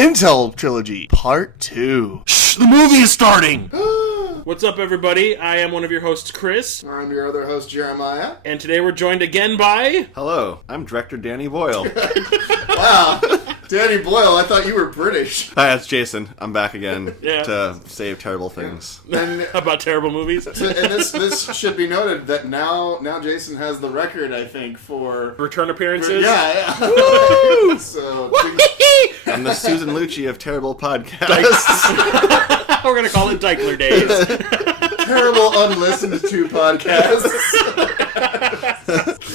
Intel Trilogy Part 2. Shh, the movie is starting! What's up, everybody? I am one of your hosts, Chris. I'm your other host, Jeremiah. And today we're joined again by... Hello, I'm director Danny Boyle. Wow, Danny Boyle, I thought you were British. Hi, it's Jason. I'm back again Yeah. to save terrible things. And, about terrible movies. and this should be noted that now Jason has the record, I think, for... Return appearances. Yeah. Woo! So, I'm the Susan Lucci of terrible podcasts. We're going to call it Deuchler Days. terrible unlistened to podcasts.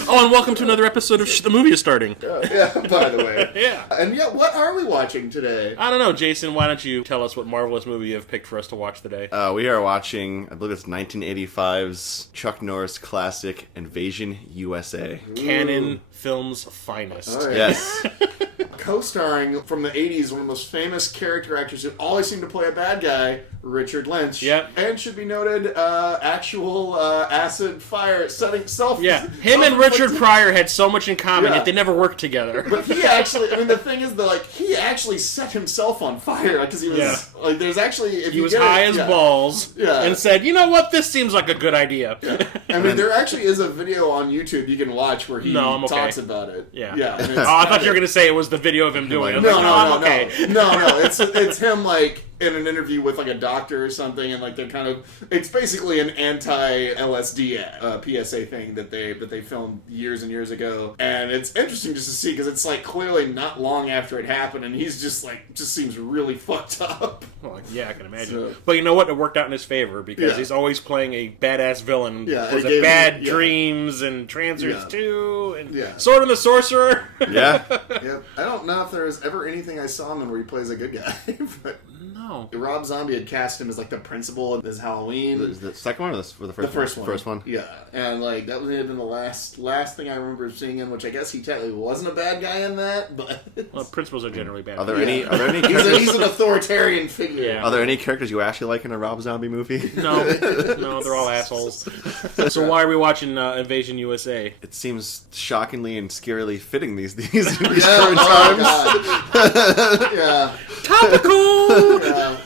Oh, and welcome to another episode of The Movie is Starting. Yeah, by the way. Yeah. And yeah, what are we watching today? I don't know, Jason, why don't you tell us what marvelous movie you have picked for us to watch today? We are watching, I believe it's 1985's Chuck Norris classic, Invasion U.S.A. Canon Films' finest. Oh, yeah. Yes. Co-starring from the 80s, one of the most famous character actors who always seemed to play a bad guy, Richard Lynch. Yep. And should be noted, actual acid fire setting self. Yeah, him and Richard Pryor had so much in common, yet they never worked together. But he actually, I mean, the thing is that, like, he actually set himself on fire, because he was, like, there's actually, if He you was get high it, as yeah. balls, Yeah. and said, you know what, this seems like a good idea. Yeah. I mean, there actually is a video on YouTube you can watch where he talks about it. Yeah. Yeah. And Oh, I thought you were going to say it was the video of him doing it. No, I'm okay. No. It's him, like, in an interview with, like, a doctor or something, and, like, they're kind of, it's basically an anti-LSD PSA thing that they filmed years and years ago, and it's interesting just to see, because it's, like, clearly not long after it happened, and he's just, like, just seems really fucked up. Well, yeah, I can imagine. So- But you know what? It worked out in his favor, because Yeah. he's always playing a badass villain. Yeah, Was it it gave Bad him- yeah. Dreams and Transers Yeah. 2 and Yeah. Sword and the Sorcerer? Yeah. Yeah, I don't know if there was ever anything I saw him in where he plays a good guy, but No. Rob Zombie had cast him as, like, the principal of his Halloween. Is the second one or the first one? The first one. First one. Yeah, and, like, that would have been the last thing I remember seeing him, which I guess he technically wasn't a bad guy in that, but... Well, principals are generally bad. Are there any he's characters? he's an authoritarian figure. Yeah. Are there any characters you actually like in a Rob Zombie movie? No, they're all assholes. So why are we watching Invasion USA? It seems shockingly and scarily fitting these Yeah, current oh times. my God. Yeah. Topical! Yeah.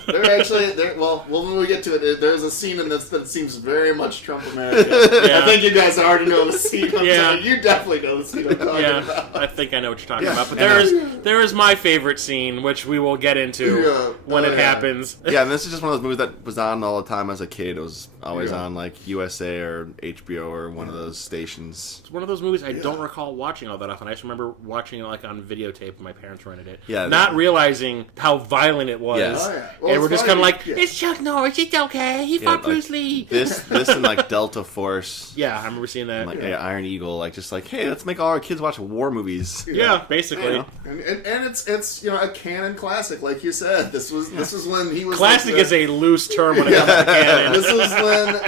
Well, when we get to it, there's a scene in this that seems very much Trump America. Yeah. I think you guys already know the scene. Yeah. You definitely know the scene I'm talking Yeah, about. I think I know what you're talking Yeah. about. But And, there is my favorite scene, which we will get into Yeah. when Oh, it yeah. happens. Yeah, and this is just one of those movies that was on all the time as a kid. It was always Yeah. on, like, USA or HBO or one of those stations. It's one of those movies I don't recall watching all that often. I just remember watching it like on videotape when my parents rented it. Yeah. Not realizing how violent it was. Yes. Oh, yeah. Well, And we're it's just funny, kind of like, yeah. it's Chuck Norris, it's okay, he fought like, Bruce Lee. This and, like, Delta Force. Yeah, I remember seeing that. Like Iron Eagle, like just like, hey, let's make all our kids watch war movies. Yeah, basically. Yeah. And it's a canon classic, like you said. This was when he was Classic like is a loose term when it comes to canon.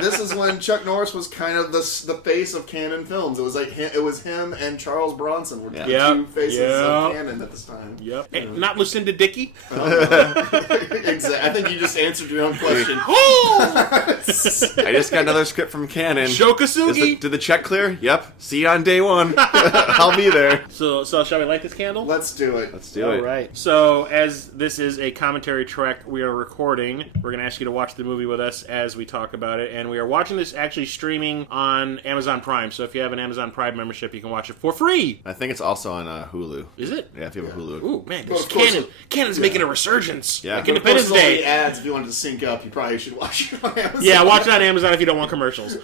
this is when Chuck Norris was kind of the face of canon films. It was like it was him and Charles Bronson were the Yeah. two faces Yeah. of canon at this time. Yep. Hey, not Lucinda Dickey. Exactly. I think you just answered your own question. Oh! I just got another script from Canon. Shokasugi. Did the check clear? Yep. See you on day one. I'll be there. So shall we light this candle? Let's do it. Let's do it. All right. So, as this is a commentary track we are recording, we're going to ask you to watch the movie with us as we talk about it. And we are watching this actually streaming on Amazon Prime. So, if you have an Amazon Prime membership, you can watch it for free. I think it's also on Hulu. Is it? Yeah, if you have a Hulu. Ooh, man. Well, This of course Canon's making a resurgence. Yeah. Like But Of course, Independence with all the Day. ads, if you wanted to sync up, you probably should watch it on Amazon. Yeah, watch it on Amazon if you don't want commercials.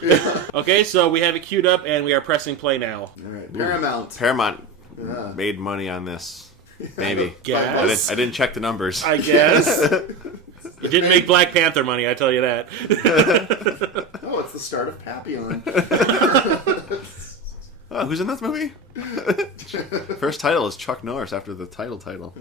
Okay, so we have it queued up and we are pressing play now. All right. Paramount. Paramount Yeah. made money on this. Maybe. Guess. I didn't check the numbers. I guess. It didn't make Black Panther money, I tell you that. Oh, it's the start of Papillon. Oh, who's in this movie? First title is Chuck Norris after the title.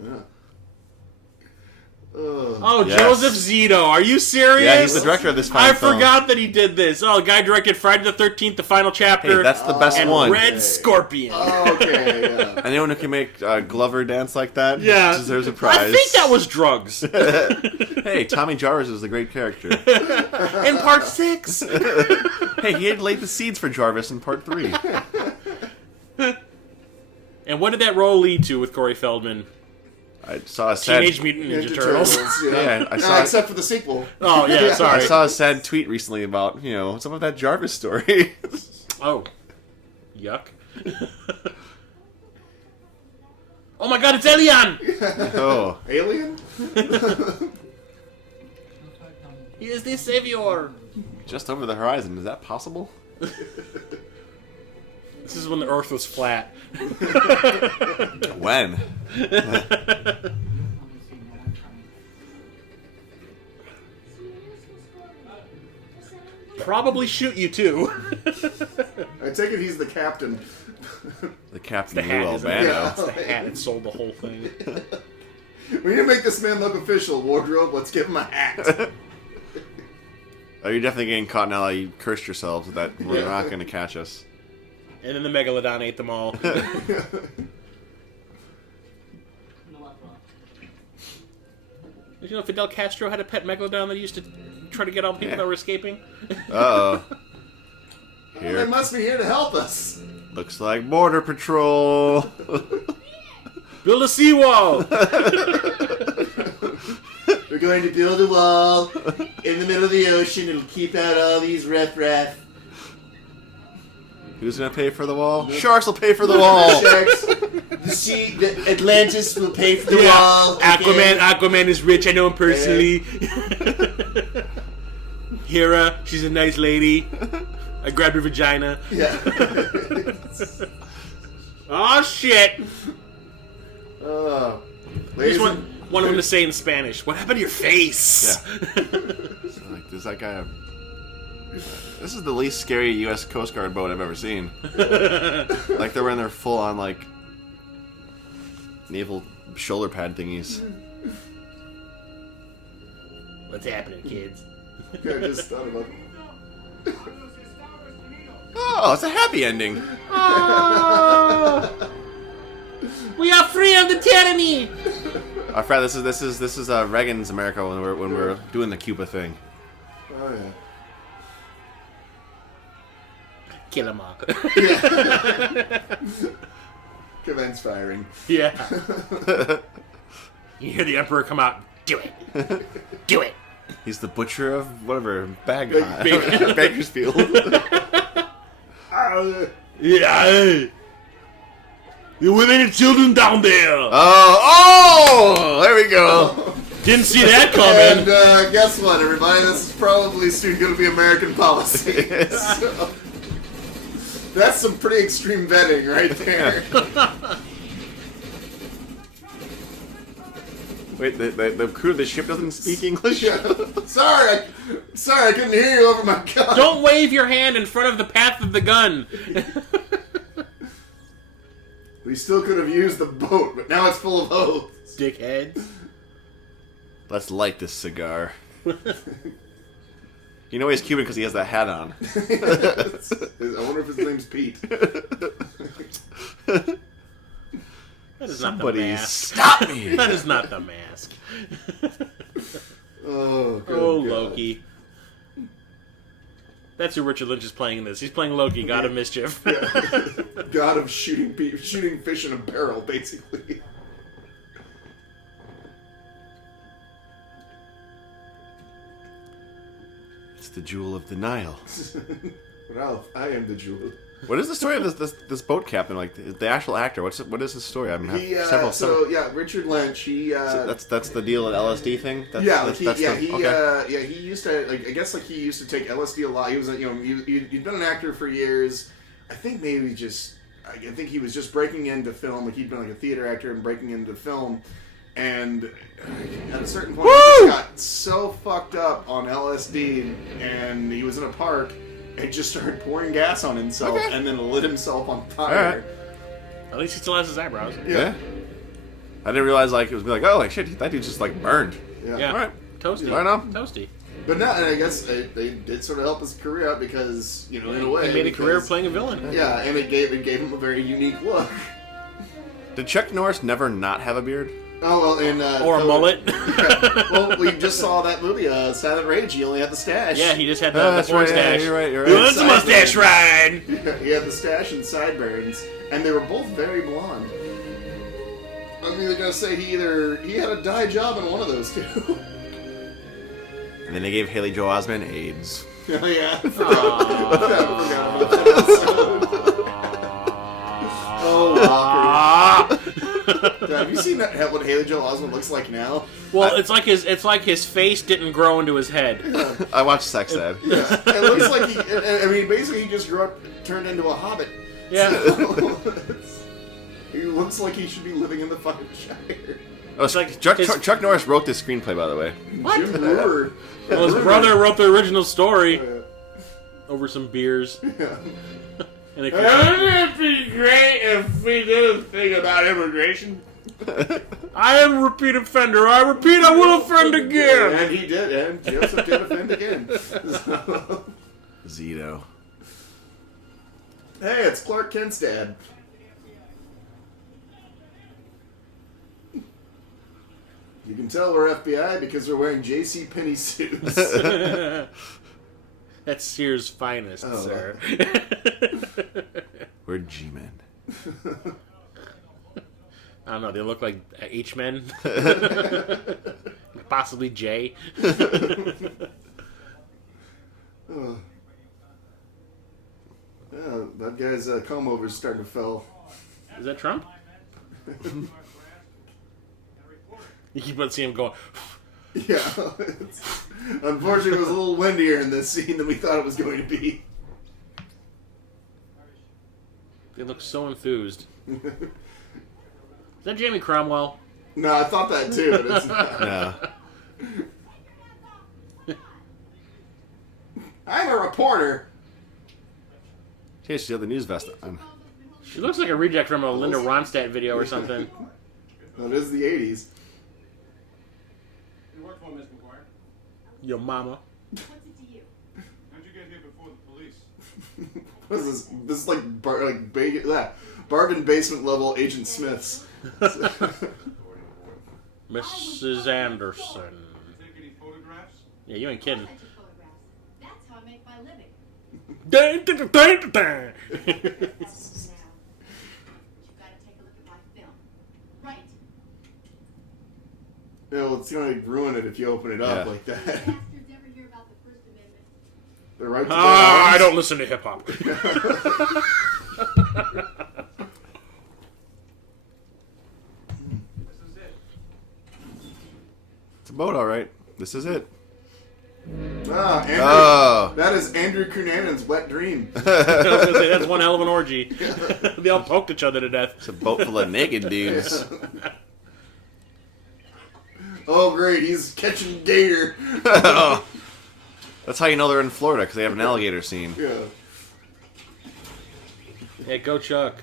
Oh, Yes. Joseph Zito, are you serious? Yeah, he's the director of this fine I film. forgot that he did this. Oh, the guy directed Friday the 13th, the final chapter. Hey, that's the best and one. Red Scorpion. Oh, okay, yeah. Anyone who can make Glover dance like that Yeah. deserves a prize. I think that was drugs. Hey, Tommy Jarvis is a great character. In part 6. Hey, he had laid the seeds for Jarvis in part 3. And what did that role lead to with Corey Feldman? I saw a sad... Teenage Mutant Ninja Turtles. Yeah, I saw... except for the sequel. Oh, yeah, sorry. I saw a sad tweet recently about, some of that Jarvis story. Oh. Yuck. Oh my god, it's Elian! Oh. Alien? He is the savior! Just over the horizon. Is that possible? This is when the Earth was flat. When? Probably shoot you too. I take it he's the captain. The Captain The hat, Lou isn't it? Albano. Yeah. It's the hat that sold the whole thing. We need to make this man look official. Wardrobe, let's give him a hat. Oh, you're definitely getting caught now. You cursed yourselves that we're not going to catch us. And then the Megalodon ate them all. Did you know Fidel Castro had a pet Megalodon that he used to try to get all the people that were escaping? Uh-oh. They must be here to help us. Looks like Border Patrol. Build a seawall! We're going to build a wall in the middle of the ocean. It'll keep out all these riffraff. Who's going to pay for the wall? Sharks will pay for the wall. Sharks. The Atlantis will pay for the wall. Aquaman is rich. I know him personally. Hera, she's a nice lady. I grabbed her vagina. Yeah. Oh shit! Ladies Just one of them to say in Spanish. What happened to your face? Like, does that guy have... This is the least scary U.S. Coast Guard boat I've ever seen. Like, they're wearing their full-on, like, naval shoulder pad thingies. What's happening, kids? Yeah, I just thought about it. Oh, it's a happy ending. We are free of the tyranny. I forgot this is Reagan's America when we're doing the Cuba thing. Oh yeah. Kill him all. Commence firing. Yeah. You hear the Emperor come out. Do it. Do it. He's the butcher of whatever Bacon. Bakersfield. Yeah. The women and children down there. Oh, there we go. Didn't see that coming. And guess what, everybody? This is probably soon going to be American policy. So, that's some pretty extreme vetting right there. Wait, the crew of the ship doesn't speak English? Yeah. Sorry, I couldn't hear you over my gun. Don't wave your hand in front of the path of the gun. We still could have used the boat, but now it's full of oaths. Dickheads. Let's light this cigar. You know he's Cuban because he has that hat on. I wonder if his name's Pete. That is not the Somebody mask. stop me! That is not the mask. Oh, good Oh, God. Loki. That's who Richard Lynch is playing in this. He's playing Loki, God of Mischief. God of shooting fish in a barrel, basically. It's the Jewel of the Nile. Ralph, I am the jewel. What is the story of this boat captain? Like the actual actor? What is his story? I mean, Richard Lynch. That's the deal at LSD thing. He used to he used to take LSD a lot. He was he'd been an actor for years. I think he was just breaking into film. Like he'd been like a theater actor and breaking into film. And at a certain point, he got so fucked up on LSD, and he was in a park. And just started pouring gas on himself, and then lit himself on fire. Right. At least he still has his eyebrows. Yeah. I didn't realize it was like, oh, like shit, that dude just like burned. Yeah. All right. Toasty. Right on. Toasty. But no, and I guess they did sort of help his career out because in a way He made a career playing a villain. Yeah, and it gave him a very unique look. Did Chuck Norris never not have a beard? Oh well, or a mullet. Well, we just saw that movie, Silent Rage. He only had the stash. Yeah, he just had the porn stash. Yeah, you're right. You want some mustache ride? He had the stash and sideburns, and they were both very blonde. I'm either gonna say he had a dye job in one of those two. And then they gave Haley Joel Osment AIDS. Oh yeah. Have you seen what Haley Joel Osment looks like now? Well, it's like his face didn't grow into his head. I watched Sex Ed. Yeah, it looks like basically he just grew up, turned into a hobbit. Yeah. So, he looks like he should be living in the fucking Shire. Oh, it's like Chuck Norris wrote this screenplay, by the way. What? Jim Brewer. Well, his brother wrote the original story Yeah. over some beers. Yeah. And it Wouldn't it be great if we did a thing about immigration? I am a repeat offender. I repeat, I will offend again. And he did, and Joseph did offend again. So. Zito. Hey, it's Clark Kent's dad. You can tell we're FBI because we're wearing J.C. Penney suits. That's Sears' finest, sir. We're G-men. I don't know. They look like H-men. Possibly J. Yeah, that guy's comb over's starting to fell. Is that Trump? You keep on seeing him going. Yeah. Unfortunately, it was a little windier in this scene than we thought it was going to be. They look so enthused. Is that Jamie Cromwell? No, I thought that too, but it's not. No. I'm a reporter. Hey, she's got the news vest on. She looks like a reject from a Linda Ronstadt video or something. That is the 80s. Your mama. What's it to you? How'd you get here before the police? What is this? This is like bargain basement level Agent Smiths. Mrs. Anderson. Take any photographs? Yeah, you ain't kidding. I take photographs. That's how I make my living. Dang, dang, dang, dang. That's now. But you gotta take a look at my film. Right? Yeah, well, it's going to ruin it if you open it up Yeah. like that. Bastards ever hear about the First Amendment? The right to bear Ah, arms. I don't listen to hip hop. This is it. It's a boat, all right. This is it. Ah, Andrew, Oh. that is Andrew Cunanan's wet dream. I was gonna say, that's one hell of an orgy. They all poked each other to death. It's a boat full of naked dudes. Oh, great, he's catching gator. Oh. That's how you know they're in Florida, because they have an alligator scene. Yeah. Yeah, go Chuck.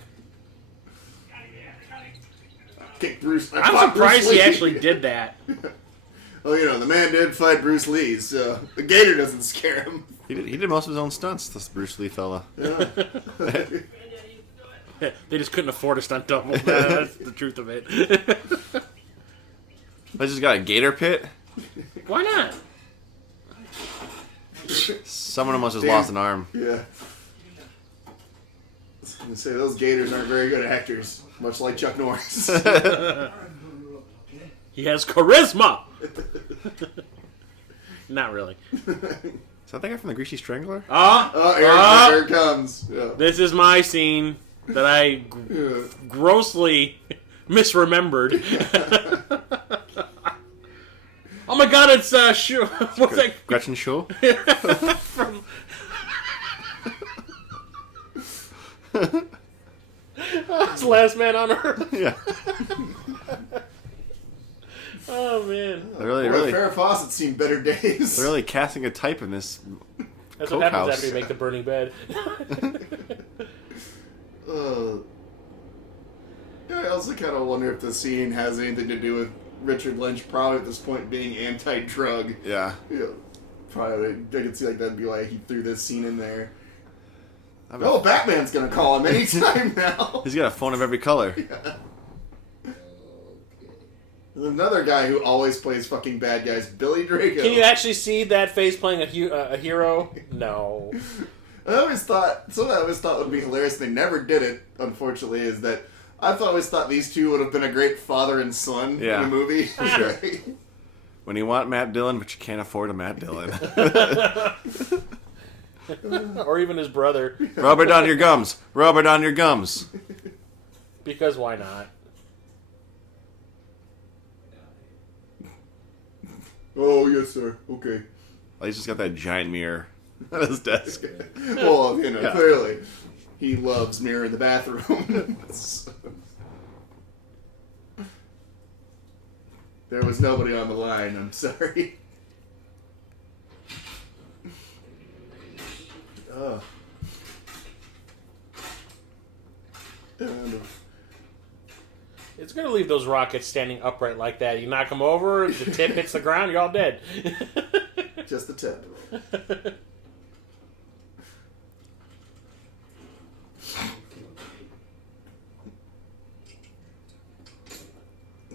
Kick Bruce. I'm fought surprised Bruce he Lee. actually did that. Well, you know, the man did fight Bruce Lee, so the gator doesn't scare him. He did most of his own stunts, this Bruce Lee fella. Yeah. They just couldn't afford a stunt double. That's the truth of it. I just got a gator pit. Why not? Some of them must have Damn. lost an arm. Yeah. I was gonna say, those gators aren't very good actors, much like Chuck Norris. He has charisma. Not really. Is that the guy from the Greasy Strangler? Oh, here it comes. Yeah. This is my scene that I Yeah. grossly misremembered. Oh my god, it's what's that? Gretchen Show? From it's Last Man on Earth. Yeah. Oh man, They're really, Boy, really, Farrah Fawcett's seen better days. they're really casting a type in this. that's Coke what happens house. after you make the burning bed. Yeah, I also kind of wonder if the scene has anything to do with Richard Lynch, probably at this point being anti-drug. Yeah. Yeah, probably. I could see like that'd be like he threw this scene in there. I mean, Oh, Batman's gonna call him anytime now. he's got a phone of every color. There's another guy who always plays fucking bad guys, Billy Drago. Can you actually see that face playing a hero? No. I always thought would be hilarious. They never did it, unfortunately. Is that I've always thought these two would have been a great father and son in Yeah, a movie. for sure. When you want Matt Dillon, but you can't afford a Matt Dillon. Or even his brother. Rub it on your gums. Rub it on your gums. Because why not? Oh, yes, sir. Okay. Well, he's just got that giant mirror on his desk. Well, Yeah. clearly. He loves mirror in the bathroom. There was nobody on the line, I'm sorry. It's going to leave those rockets standing upright like that. You knock them over, the tip hits the ground, you're all dead. Just the tip.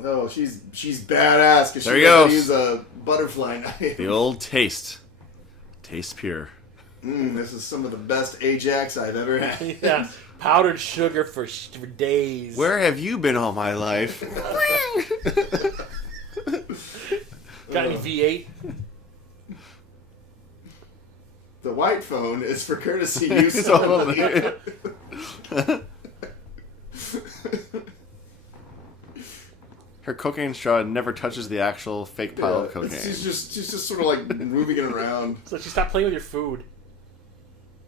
Oh, she's badass because There she he knows how to goes. use a butterfly knife. The old taste. Taste pure. This is some of the best Ajax I've ever had. Yeah, powdered sugar for days. Where have you been all my life? Got any V8? The white phone is for courtesy use It's all only. Her cocaine straw never touches the actual fake pile of cocaine. She's just sort of like moving it around. So she stopped playing with your food.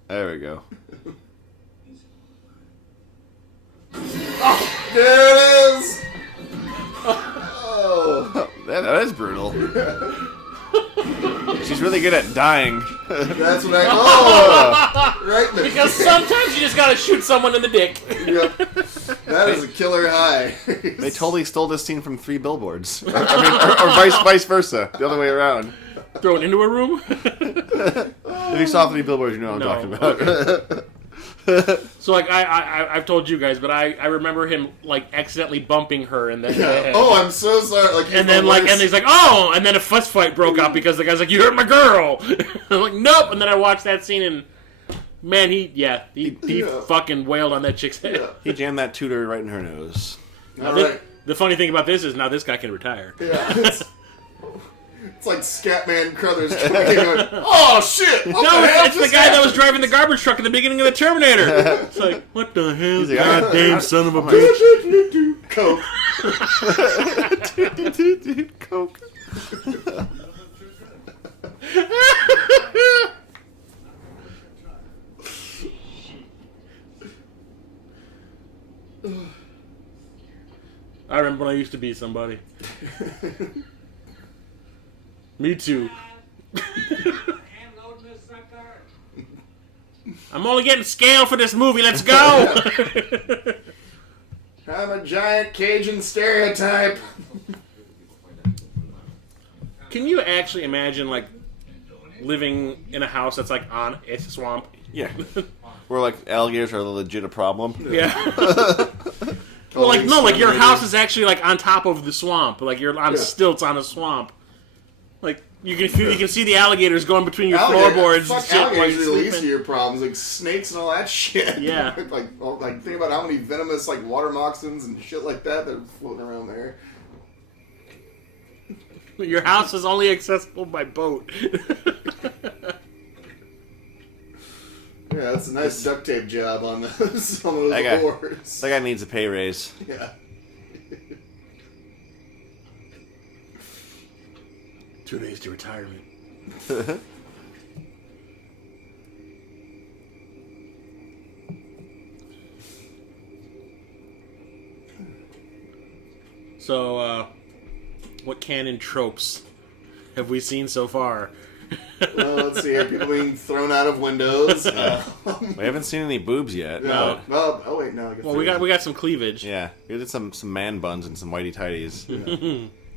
There we go. There it is! Oh, That is brutal. She's really good at dying. that's what I. Oh! Right in the Because sometimes you just gotta shoot someone in the dick. Yep. That is a killer high. They totally stole this scene from 3 Billboards. or vice versa. The other way around. Throw it into a room. If you saw 3 Billboards, you know what I'm No. talking about. So like I've told you guys, but I remember him like accidentally bumping her in the Yeah. head. Oh, I'm so sorry. Like, And then and he's like, oh, and then a fuss fight broke out because the guy's like, you hurt my girl. I'm like, nope. And then I watched that scene and man, he Yeah. fucking wailed on that chick's head. Yeah. He jammed that tutor right in her nose. All This- right. The funny thing about this is now this guy can retire. Yeah. It's like Scatman Crothers coming in going, oh shit! What No, the hell it's the just guy that was happened?" driving the garbage truck at the beginning of the Terminator. It's like, what the hell? He's like, Goddamn son of a bitch. Coke. Coke. I remember when I used to be somebody. Me too. I'm only getting scale for this movie. Let's go. I'm a giant Cajun stereotype. Can you actually imagine like living in a house that's like on a swamp? Yeah. Where, like, alligators are legit a problem. Yeah. Well, like no, like your house is actually like on top of the swamp. Like you're on stilts on a swamp. Like you can see the alligators going between your floorboards and Fuck shit while alligators you're are the least of sleeping. your problems, like snakes and all that shit. Yeah. like think about how many venomous like water moccasins and shit like that are floating around there. Your house is only accessible by boat. Yeah, that's a nice duct tape job on those, some of those That guy- boards. That guy needs a pay raise. Yeah. 2 days to retirement. So, what canon tropes have we seen so far? Well, let's see here. People being thrown out of windows. We haven't seen any boobs yet. No. Well, oh wait, no. I guess Well, there we is. got some cleavage. Yeah, we did some man buns and some whitey tighties,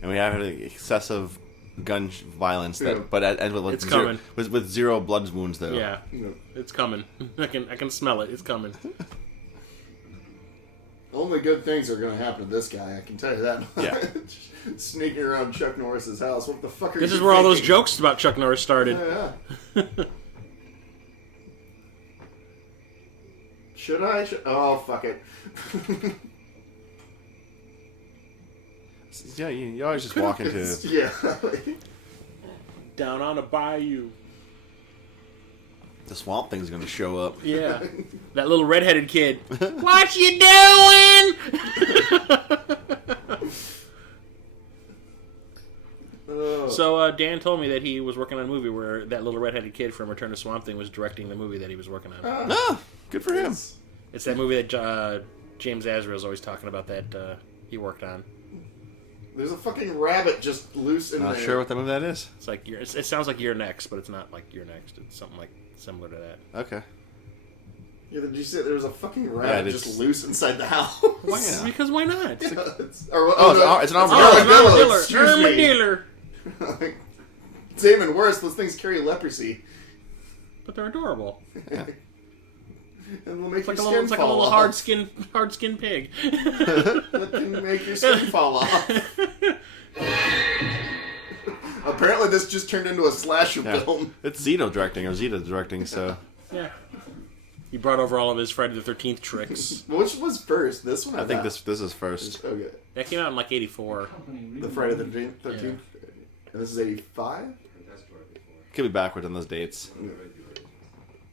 and we have excessive gun violence. That, Yeah. but ends with like It's zero, coming. with 0 blood wounds though. Yeah, Yeah. it's coming. I can smell it. It's coming. Only good things are going to happen to this guy. I can tell you that much. Yeah. Sneaking around Chuck Norris's house. What the fuck are This you is where all those thinking? jokes about Chuck Norris started. Yeah. Should I? Oh, fuck it. Yeah, you always just walk into it. Yeah. Down on a bayou. The Swamp Thing's gonna show up. Yeah. That little redheaded kid. What you doing? So Dan told me that he was working on a movie where that little redheaded kid from Return to Swamp Thing was directing the movie that he was working on. Oh, good for him. It's that movie that James Azrael's always talking about that he worked on. There's a fucking rabbit just loose in Not there. sure what that movie that is. It's like it sounds like You're Next, but it's not like You're Next. It's something like similar to that. Okay. Yeah, did you say there was a fucking Yeah, rabbit it's- just loose inside the house? Why? Yeah. Because why not? Yeah, It's it's an armadillo. armadillo. Excuse me. Armadillo. It's even worse. Those things carry leprosy, But they're adorable. and will make It's like your a skin little, it's like a fall little off. hard skin pig. That can make your skin fall off. Apparently, this just turned into a slasher Yeah. film. It's Zito directing, so... Yeah. He brought over all of his Friday the 13th tricks. Which was first? This one? I think that? this is first. Okay. That came out in like 84. The Friday the 13th? And this is 85? Could be backwards on those dates. Yeah,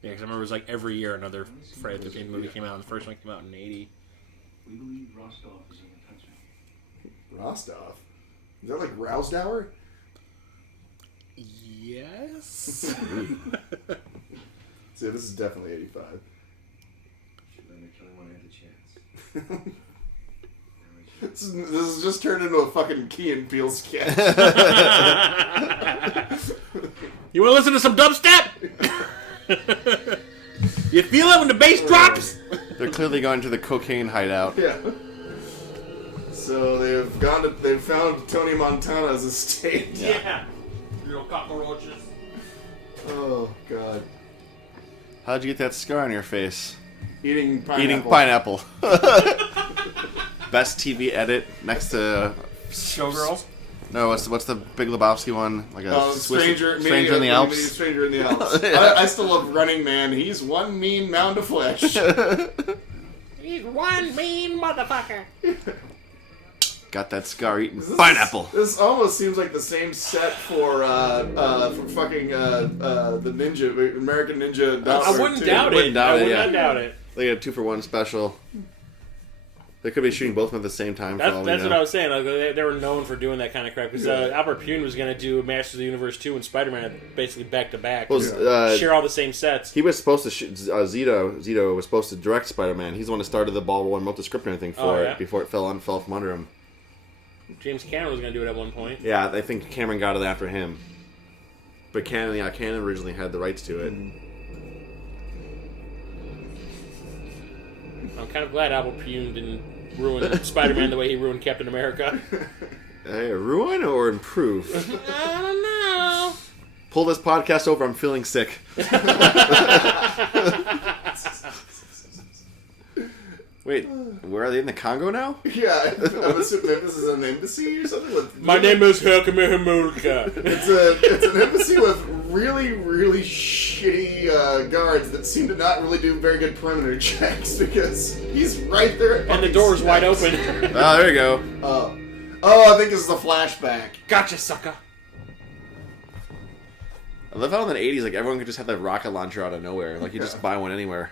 because I remember it was like every year another Friday the 13th movie came out, and the first one came out in 80. We believe Rostov is in the country. Rostov? Is that like Rousdower? Yes. See, this is definitely 85. Should let me kill him when I had the chance. This is just turned into a fucking Key and Peele sketch. You want to listen to some dubstep? You feel it when the bass drops? They're clearly going to the cocaine hideout. Yeah. So they've found Tony Montana's estate. Yeah. Little cockroaches. Oh god. How'd you get that scar on your face? Eating pineapple. Eating pineapple. Best TV edit next to... Showgirls? No, what's the Big Lebowski one? Like a Stranger in the Alps. Stranger in the Alps. Yeah. I still love Running Man. He's one mean mound of flesh. He's one mean motherfucker. Got that scar eating pineapple. This almost seems like the same set for fucking the Ninja American Ninja. I wouldn't doubt it. Wouldn't doubt I it, would yeah. not doubt it. They got a 2-for-1 special. They could be shooting both of them at the same time. For all we That's know. what I was saying. Like, they were known for doing that kind of crap. Because Albert Pune was going to do Masters of the Universe 2 and Spider-Man basically back to back. Well, Share all the same sets. he was supposed to shoot. Zito was supposed to direct Spider-Man. He's the one who started the ball and wrote the script and everything for yeah? it before it fell from under him. James Cameron was going to do it at one point. Yeah, I think Cameron got it after him. But Canon originally had the rights to it. I'm kind of glad Albert Pune didn't ruin Spider-Man the way he ruined Captain America. Hey, ruin or improve? I don't know. Pull this podcast over. I'm feeling sick. Wait, where are they in the Congo now? Yeah, I'm assuming this is an embassy or something. My name is Herkimer Hamulka. It's an embassy with really, really shitty guards that seem to not really do very good perimeter checks because he's right there. And the door's wide open. Oh, there you go. Oh, I think this is a flashback. Gotcha, sucker. I love how in the 80s, like, everyone could just have that rocket launcher out of nowhere. Like, you just buy one anywhere.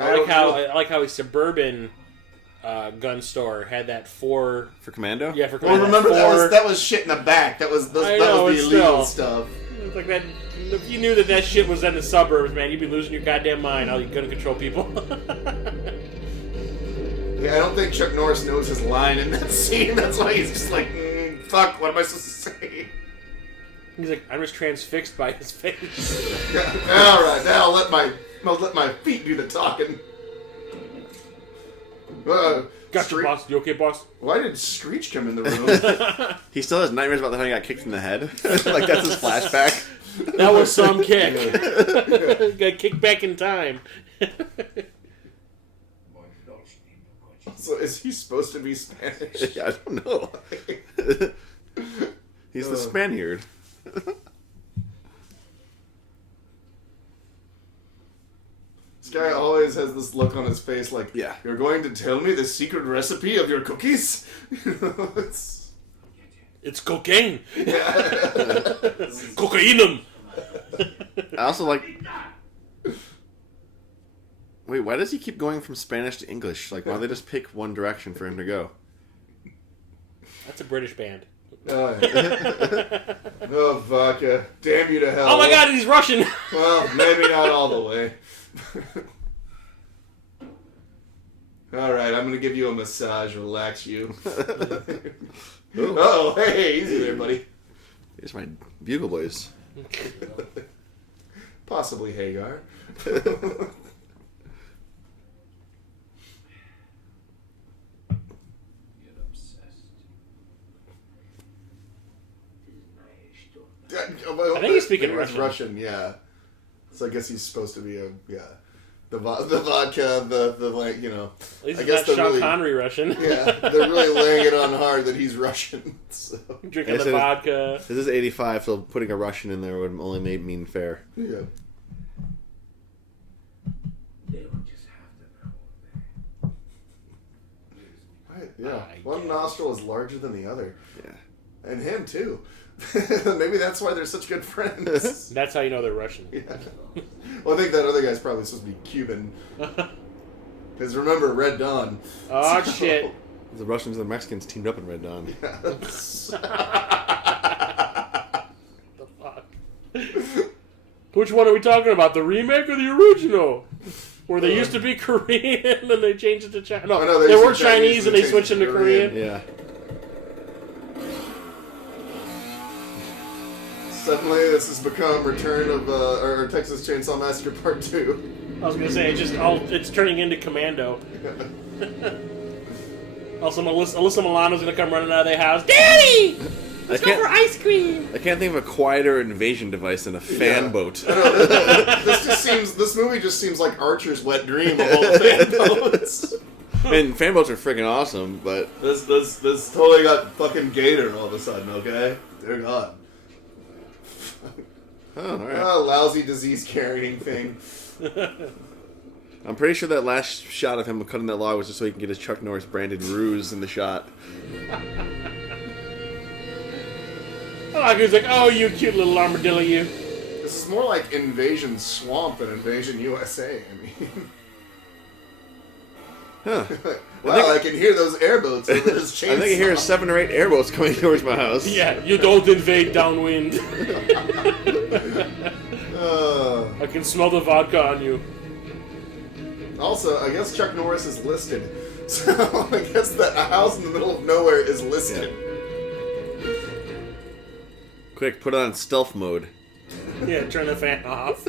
I like how a suburban gun store had that for Commando? Yeah, for Well, Commando. remember for, that was shit in the back. That was the illegal still. stuff. It's like that. If you knew that shit was in the suburbs, man, you'd be losing your goddamn mind. All you gun control people. Yeah, I don't think Chuck Norris knows his line in that scene. That's why he's just like, fuck. What am I supposed to say? He's like, I'm just transfixed by his face. All right, now I'll let my feet do the talking. Gotcha, boss. You okay, boss? Why did Screech come in the room? He still has nightmares about the time he got kicked in the head. Like, that's his flashback. That was some kick. Got kicked back in time. So is he supposed to be Spanish? Yeah, I don't know. He's the Spaniard. This guy always has this look on his face like, Yeah. you're going to tell me the secret recipe of your cookies? It's... It's cocaine. Yeah. Cocainum. I also like. Wait, why does he keep going from Spanish to English? Like, why don't they just pick one direction for him to go? That's a British band. Oh, yeah. Oh, vodka. Damn you to hell. Oh my god, he's Russian! Well, maybe not all the way. Alright, I'm gonna give you a massage, relax you. Oh, hey, easy there, buddy. Here's my bugle boys. Possibly Hagar. Get obsessed. I think he's speaking Russian. Yeah. So I guess he's supposed to be the vodka, the like, you know. At least I it's guess not they're Sean really- Connery Russian. Yeah, they're really laying it on hard that he's Russian. So, Drinking I the said- vodka. This is 85, so putting a Russian in there would only mean fair. yeah. They don't just have to know. Right, yeah. I One guess. nostril is larger than the other. Yeah. And him, too. Maybe that's why they're such good friends. That's how you know they're Russian. Yeah. Well, I think that other guy's probably supposed to be Cuban. Because remember, Red Dawn. Oh, So- shit. The Russians and the Mexicans teamed up in Red Dawn. The fuck? Which one are we talking about? The remake or the original? Where they used to be Korean and they changed it to Chinese. No, Oh, no, they used were to Chinese and they changed switched it to into Korean. Yeah. Suddenly, this has become Return of or Texas Chainsaw Massacre Part 2. I was gonna say it's turning into Commando. Also, Alyssa Milano's gonna come running out of their house. Daddy, let's go for ice cream. I can't think of a quieter invasion device than a fan Yeah. boat. This movie just seems like Archer's wet dream of all the fan boats. And fan boats are freaking awesome, but This totally got fucking Gator all of a sudden, okay? Dear God. oh, all right. Ah, lousy disease carrying thing. I'm pretty sure that last shot of him cutting that log was just so he can get his Chuck Norris branded ruse in the shot. Oh, he was like, "Oh, you cute little armadillo, you." This is more like Invasion Swamp than Invasion USA, I mean. Huh. Wow, I can hear those airboats over this chainsaw. I think I hear 7 or 8 airboats coming towards my house. Yeah, you don't invade downwind. I can smell the vodka on you. Also, I guess Chuck Norris is listed. So I guess that a house in the middle of nowhere is listed. Quick, put it on stealth mode. Yeah, turn the fan off.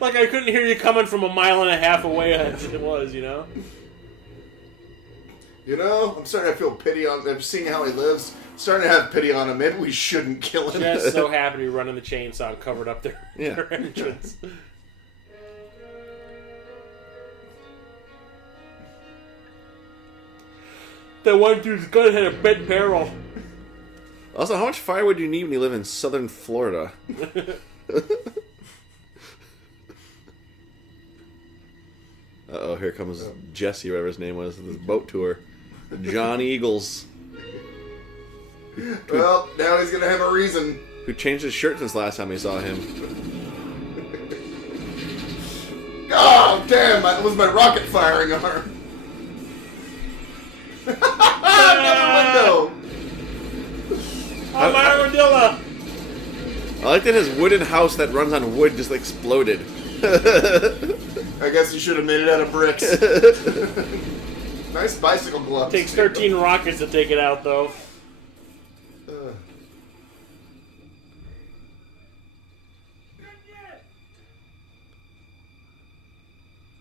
Like I couldn't hear you coming from a mile and a half away as it was, you know? You know, I'm starting to feel pity on him. Seeing how he lives, starting to have pity on him. Maybe we shouldn't kill him. Just so happy to be running the chainsaw and covered up their Yeah. entrance. That one dude's gun had a bent barrel. Also, how much firewood do you need when you live in southern Florida? Uh-oh, here comes Jesse, whatever his name was, with his boat tour. John Eagles, Well, now he's gonna have a reason. who changed his shirt since last time we saw him. Oh, damn! That was my rocket firing arm. Another window. Oh, my armadillo! I like that his wooden house that runs on wood just exploded. I guess you should have made it out of bricks. Nice bicycle gloves. Takes 13 rockets to take it out, though.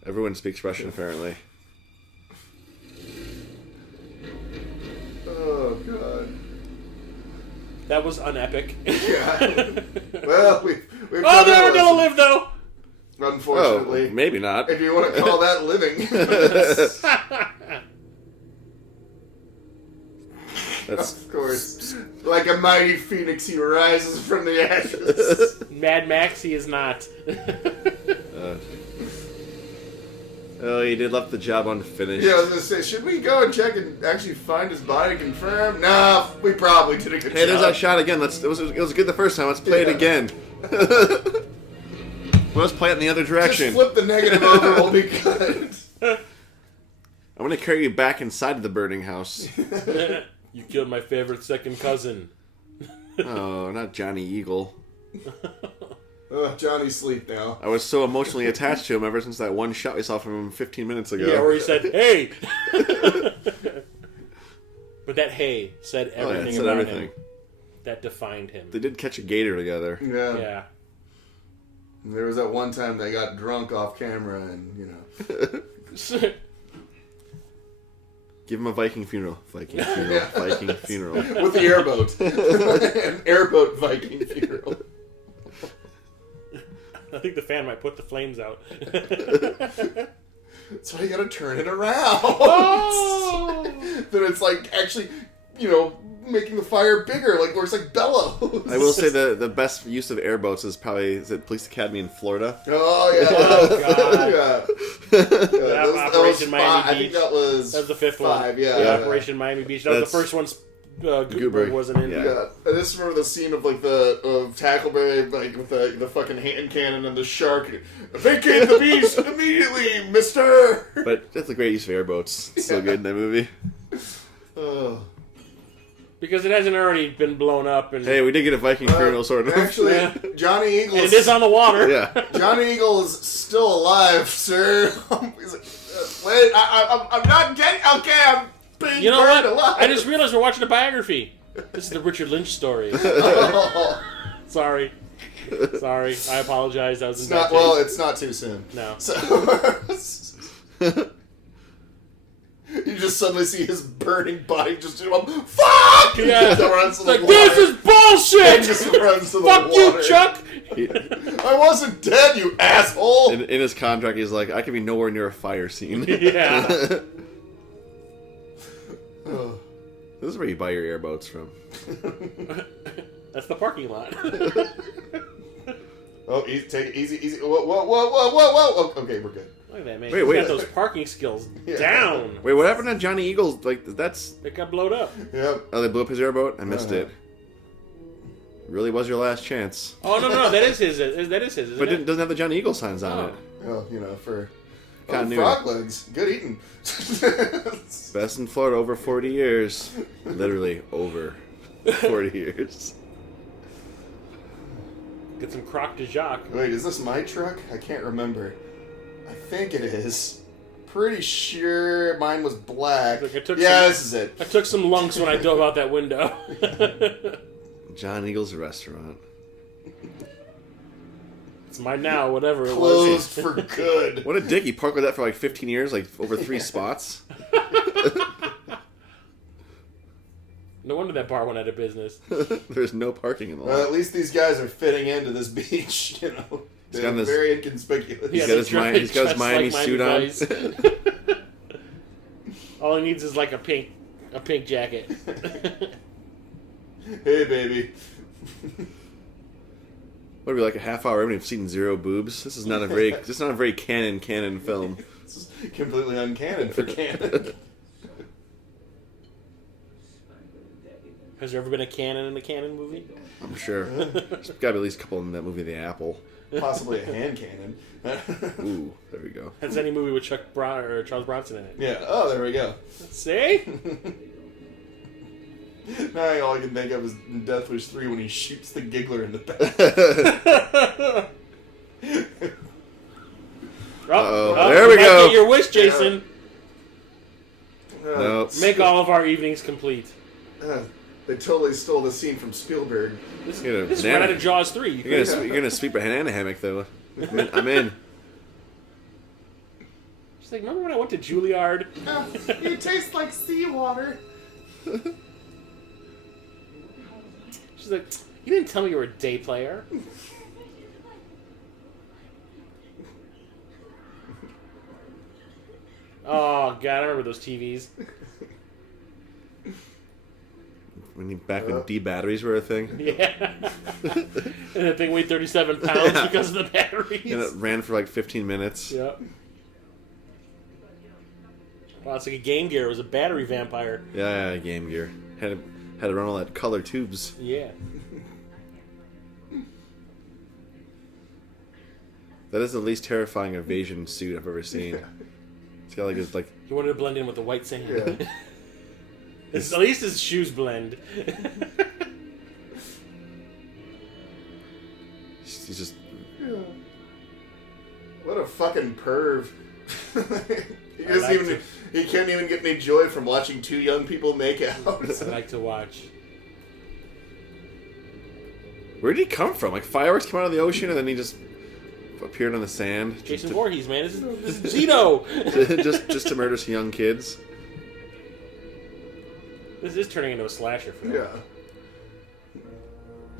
Everyone speaks Russian, apparently. Oh, God. That was unepic. Yeah. Well, we've Oh, done the our armadillo lesson. lived, though! Unfortunately. Oh, maybe not. If you want to call that living. That's Of course. Like a mighty phoenix, he rises from the ashes. Mad Max, he is not. Oh, he did left the job unfinished. Yeah, I was gonna say, should we go and check and actually find his body and confirm? Nah, we probably did a good Hey, job. there's that shot again. It was good the first time. Let's play it again. Let's play it in the other Just direction. flip the negative over, we'll be good. I'm gonna carry you back inside the burning house. You killed my favorite second cousin. Oh, not Johnny Eagle. Johnny's asleep now. I was so emotionally attached to him ever since that one shot we saw from him 15 minutes ago. Yeah, where he said, "Hey." But that "hey" said everything it said about everything. him. That defined him. They did catch a gator together. Yeah. Yeah. And there was that one time they got drunk off camera and, you know. Give him a Viking funeral. Viking funeral. Yeah. Viking funeral. With the airboat. An airboat Viking funeral. I think the fan might put the flames out. That's why you gotta turn it around. Oh! Then it's like actually, you know, making the fire bigger, like where it's like bellows. I will say the best use of airboats is probably Police Academy in Florida. Oh yeah. Oh, God. Yeah. That Operation Miami I think Beach. that was That was the fifth five, one. yeah. Operation Miami Beach. That was That's- the first one. Gooberg Gooberg. wasn't in. Yeah. Yeah, I just remember the scene of like of Tackleberry, like with the fucking hand cannon and the shark. Vacate the beach immediately, Mister. But that's a great use of airboats. It's so good in that movie. Oh. Because it hasn't already been blown up. And Hey, we did get a Viking funeral, sort of. Actually, Yeah. Johnny Eagles. and it is on the water. Yeah. Johnny Eagle is still alive, sir. He's like, wait, I'm not getting. Okay, I'm being You know burned what? alive. I just realized we're watching a biography. This is the Richard Lynch story. Oh. Sorry. I apologize. That was It's in not bad well. taste. It's not too soon. No. So you just suddenly see his burning body just do fuck. Yeah. Just runs to It's the like, this water. is bullshit! Just runs to the Fuck water. you, Chuck! I wasn't dead, you asshole. In his contract, he's like, I can be nowhere near a fire scene. Yeah. Oh. This is where you buy your airboats from. That's the parking lot. Oh, take it easy. Whoa. Okay, we're good. Look at that, man. Wait, He's wait. got those parking skills Yeah. down. Wait, what happened to Johnny Eagles? Like, that's... It got blowed up. Yep. Oh, they blew up his airboat? I missed Uh-huh. it. Really was your last chance. Oh, no. That is his. That is his, isn't But it? it doesn't have the Johnny Eagle signs on Oh. it. Oh, you know, for Continuity. frog legs. Good eating. Best in Florida over 40 years. Literally over 40 years. Get some Croc de Jacques. Wait, is this my truck? I can't remember. I think it is. Pretty sure mine was black. Look, I took Yeah, some- this is it. I took some lunks when I dove out that window. John Eagle's restaurant. It's mine now, whatever it Closed was. for good. What a dick. He parked with that for like 15 years, like over 3 spots. No wonder that bar went out of business. There's no parking in the Well, lot. at least these guys are fitting into this beach, you know. He's They're got this- very inconspicuous. Yeah, got they his dress- he's got his dress Miami like suit on. Vice. All he needs is like a pink jacket. Hey, baby. What would be like a half hour? We've seen 0 boobs. This is not a very canon film. This is completely uncanon for canon. Has there ever been a canon in a canon movie? I'm sure. There's got to be at least a couple in that movie, The Apple. Possibly a hand cannon. Ooh, there we go. That's any movie with or Charles Bronson in it. Yeah. Oh, there we go. See? Now all I can think of is in Death Wish 3 when he shoots the giggler in the back. There we you might go. Get your wish, Jason. No. Make all of our evenings complete. They totally stole the scene from Spielberg. This You're is gonna- right out of Jaws 3. You You're could- gonna sweep a banana hammock though. I'm in. She's like, remember when I went to Juilliard? It tastes like seawater. She's like, you didn't tell me you were a day player. Oh, God, I remember those TVs. Back when D batteries were a thing, Yeah. And that thing weighed 37 pounds Yeah. because of the batteries. and it ran for like 15 minutes. Yep. Wow, it's like a Game Gear. It was a battery vampire. Yeah, Game Gear. Had to run all that color tubes. Yeah. That is the least terrifying evasion suit I've ever seen. It's got like this like. He wanted to blend in with the white sand. Yeah. At least his shoes blend. He's just. What a fucking perv. to- He can't even get any joy from watching two young people make out. I like to watch. Where did he come from? Like fireworks came out of the ocean and then he just appeared on the sand. Jason Voorhees, man. This is Zito. just to murder some young kids. This is turning into a slasher film. Yeah.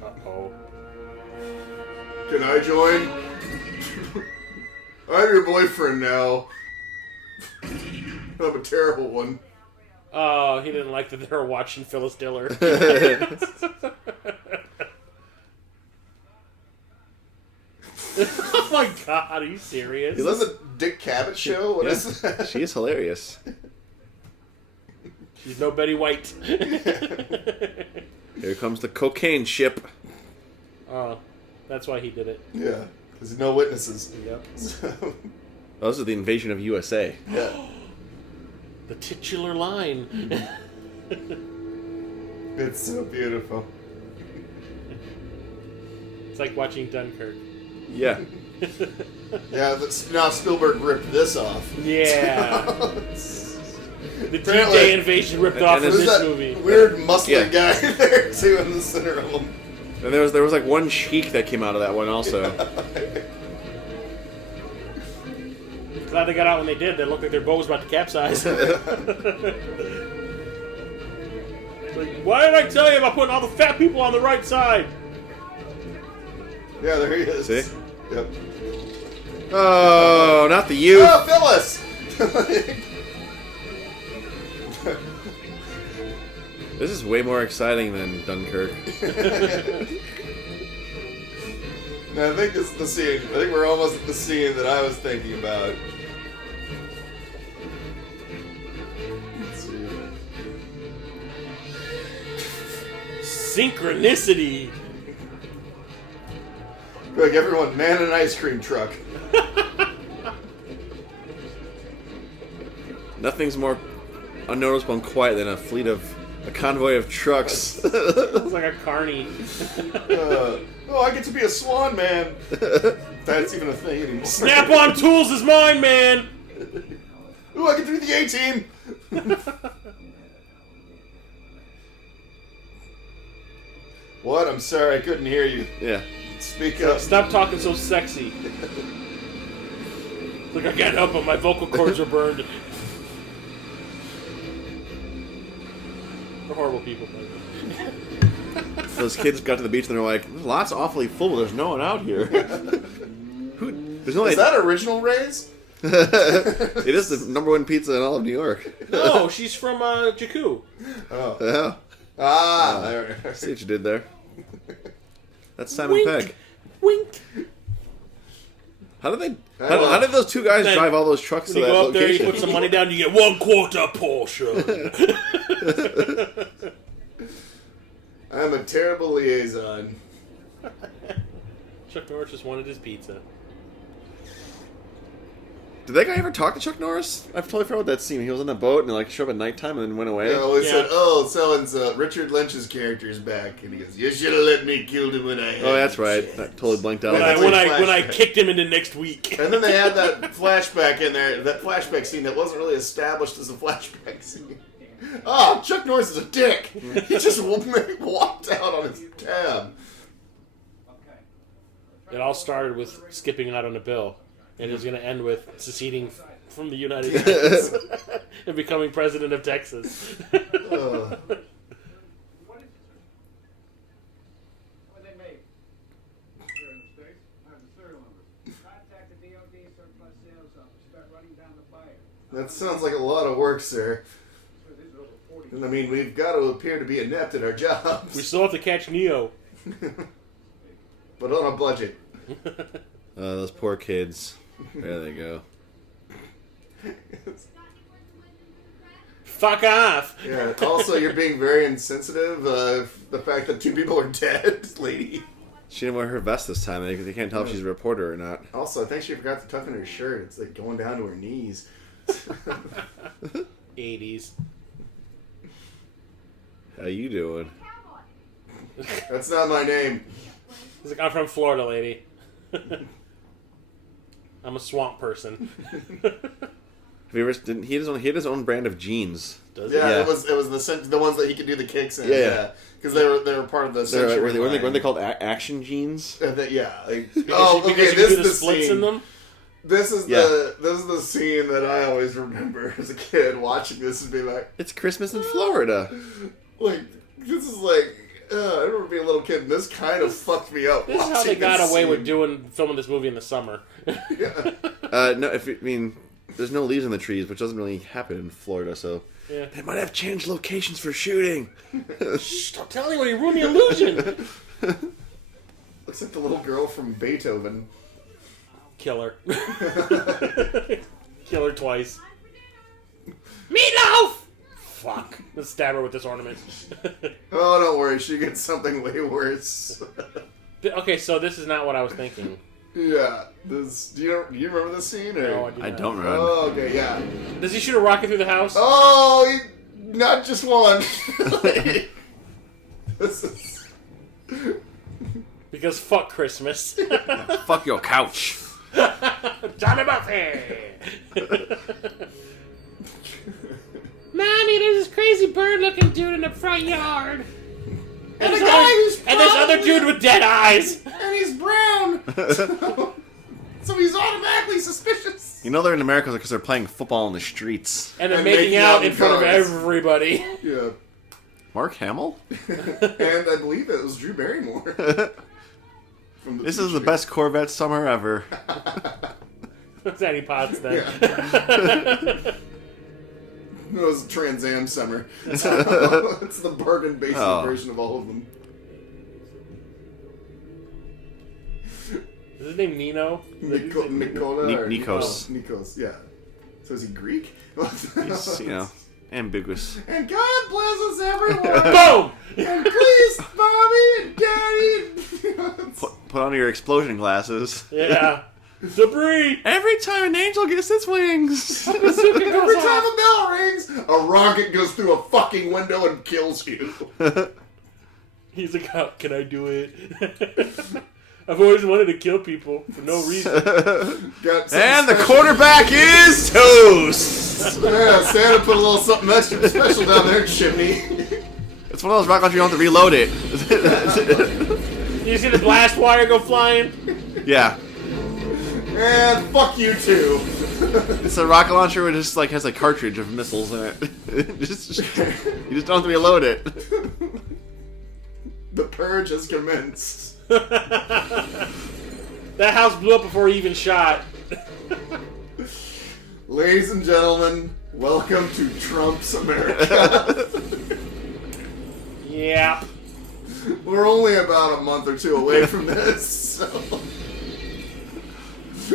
Uh-oh. Can I join? I'm your boyfriend now. I'm a terrible one. Oh, he didn't like that they were watching Phyllis Diller. Oh my god, are you serious? Is that the Dick Cavett show? What is that? She is hilarious. She's no Betty White. Here comes the cocaine ship. Oh, that's why he did it. Yeah, there's no witnesses. Yep. Oh, this is the invasion of U.S.A. Yeah. The titular line. It's so beautiful. It's like watching Dunkirk. Yeah. Yeah, now Spielberg ripped this off. Yeah. The Apparently- D-Day invasion ripped off from There's this that movie. weird muscular Yeah. guy there too in the center of him. And there was like one cheek that came out of that one also. Glad they got out when they did. They looked like their boat was about to capsize. Like, why did I tell you about putting all the fat people on the right side? Yeah, there he is. See? Yep. Oh, not the youth. Oh, Phyllis! This is way more exciting than Dunkirk. No, I think this is the scene. I think we're almost at the scene that I was thinking about. Let's see. Synchronicity. Like everyone, man in an ice cream truck. Nothing's more unnoticeable and quiet than a convoy of trucks. It's like a carny. Oh, I get to be a swan man. That's even a thing anymore. Snap-on Tools is mine, man. Ooh, I get to be the A-Team. What? I'm sorry, I couldn't hear you. Yeah. Speak up. Stop talking so sexy. Look, I can't help it. My vocal cords are burned. They're horrible people. By the way. Those kids got to the beach and they're like, "The lot's awfully full. There's no one out here." There's no. Is that original Ray's? It is the #1 pizza in all of New York. No, she's from Jakku. Oh. Yeah. There. See what you did there. That's Simon Wink. Pegg. Wink. How did those two guys Then, drive all those trucks to You that go up there, you location? put some money down, you get 1/4 portion. I'm a terrible liaison. Chuck Norris just wanted his pizza. Did that guy ever talk to Chuck Norris? I totally forgot that scene. He was on the boat and like showed up at nighttime and then went away. Yeah, well, he Yeah. said, "Oh, so-and-so, Richard Lynch's character's back," and he goes, "You should have let me kill him when I had Oh, that's the right. chance." I totally blanked out. When that's I like when I flashback. kicked him into next week. And then they had that flashback in there, that flashback scene that wasn't really established as a flashback scene. Oh, Chuck Norris is a dick. He just walked out on his tab. It all started with skipping out on a bill, and it's going to end with seceding from the United States and becoming president of Texas. Uh, What they make? Here in the States, I have the serial number. Contact the DOD surplus sales office. Start running down the buyer. that sounds like a lot of work, sir. So these are over 40. And I mean, we've got to appear to be inept at our jobs, We still have to catch Neo. but on a budget. Those poor kids. There they go. Fuck off. Yeah. Also, you're being very insensitive. The fact that 2 people are dead, lady. She didn't wear her vest this time. They can't tell if she's a reporter or not. Also, I think she forgot to tuck in her shirt. It's like going down to her knees. 80s. How you doing? That's not my name. He's like, I'm from Florida, lady. I'm a swamp person. Have you ever? He had his own brand of jeans. Does Yeah, he? it was the ones that he could do the kicks in. Yeah. Because they were part of the century. Weren't they called action jeans? Yeah. Like, Because okay. you can This do is the the splits scene. in them. This is the scene that I always remember as a kid watching this and being like, It's Christmas in Florida. this is like. I remember being a little kid, and this kind of fucked me up. This is how they watching got this away scene. with filming this movie in the summer. Yeah. No, there's no leaves on the trees, which doesn't really happen in Florida, so Yeah. they might have changed locations for shooting. Stop telling anyone, you ruined the illusion. Looks like the little girl from Beethoven. Kill her. Kill her twice. Meatloaf! Fuck. Let's stab her with this ornament. Oh, don't worry, she gets something way worse. Okay, so this is not what I was thinking. Yeah. Do you remember this scene? Or? No, I not. don't remember. Oh, okay, yeah. Does he shoot a rocket through the house? Oh, not just one. This is... Because fuck Christmas. Fuck your couch. Johnny Buffy! Mommy, there's this crazy bird-looking dude in the front yard. And this, other dude with dead eyes. And he's brown. So he's automatically suspicious. You know they're in America because they're playing football in the streets. And they're And making out in in front of cars. everybody. Yeah. Mark Hamill? And I believe it was Drew Barrymore. From This is the best Corvette summer ever. What's Annie Potts then? Yeah. It was Trans Am Summer. It's the Bergen Basin version of all of them. Is his name Nino? Nicola? or Nikos. Nikos, yeah. So is he Greek? He's, ambiguous. And God bless us, everyone! Boom! And please, Mommy and Daddy! Put on your explosion glasses. Yeah. Debris! Every time an angel gets its wings. Every time a bell rings, a rocket goes through a fucking window and kills you. He's like, how can I do it? I've always wanted to kill people for no reason. And the quarterback is toast. Yeah, Santa put a little something extra special down there, chimney. It's one of those rocket launchers you don't have to reload it. You see the blast wire go flying? Yeah. And fuck you too. It's a rocket launcher where it just has a cartridge of missiles in it. You just don't have to reload it. The purge has commenced. That house blew up before he even shot. Ladies and gentlemen, welcome to Trump's America. Yeah. We're only about a month or two away from this, so...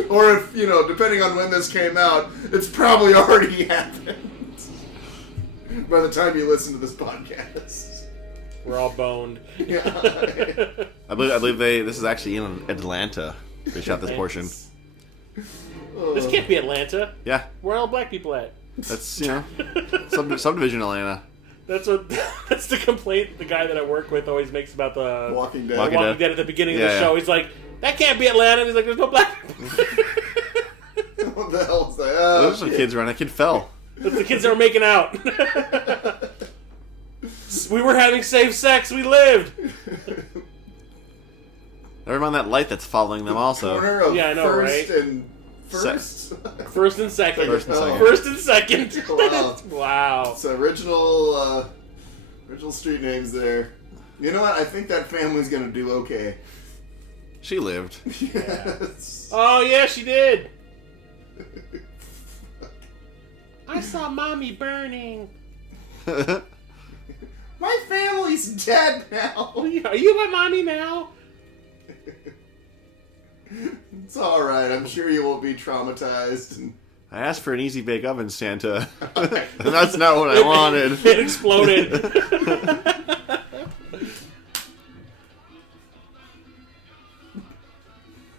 Or if, depending on when this came out, it's probably already happened. By the time you listen to this podcast. We're all boned. Yeah. I believe this is actually in Atlanta. They shot this portion. This can't be Atlanta. Yeah, Where are all black people at? that's subdivision Atlanta. That's the complaint the guy that I work with always makes about the Walking Dead. Walking Walking Dead at the beginning of Yeah, the show. yeah. He's like, that can't be Atlanta. And he's like, there's no black people. What the hell is that? Those are some kids around. That kid fell. That's the kids that were making out. We were having safe sex. We lived. Never mind that light that's following them also. Corner of Yeah, I know, first right? and first. First and second. First and second. First and second. Wow. Wow. It's original street names there. You know what? I think that family's gonna do okay. She lived. Yes. Oh, yeah, she did. I saw Mommy burning. My family's dead now. Are you my mommy now? It's alright. I'm sure you won't be traumatized. And I asked for an easy bake oven, Santa. And that's not what I wanted. It exploded.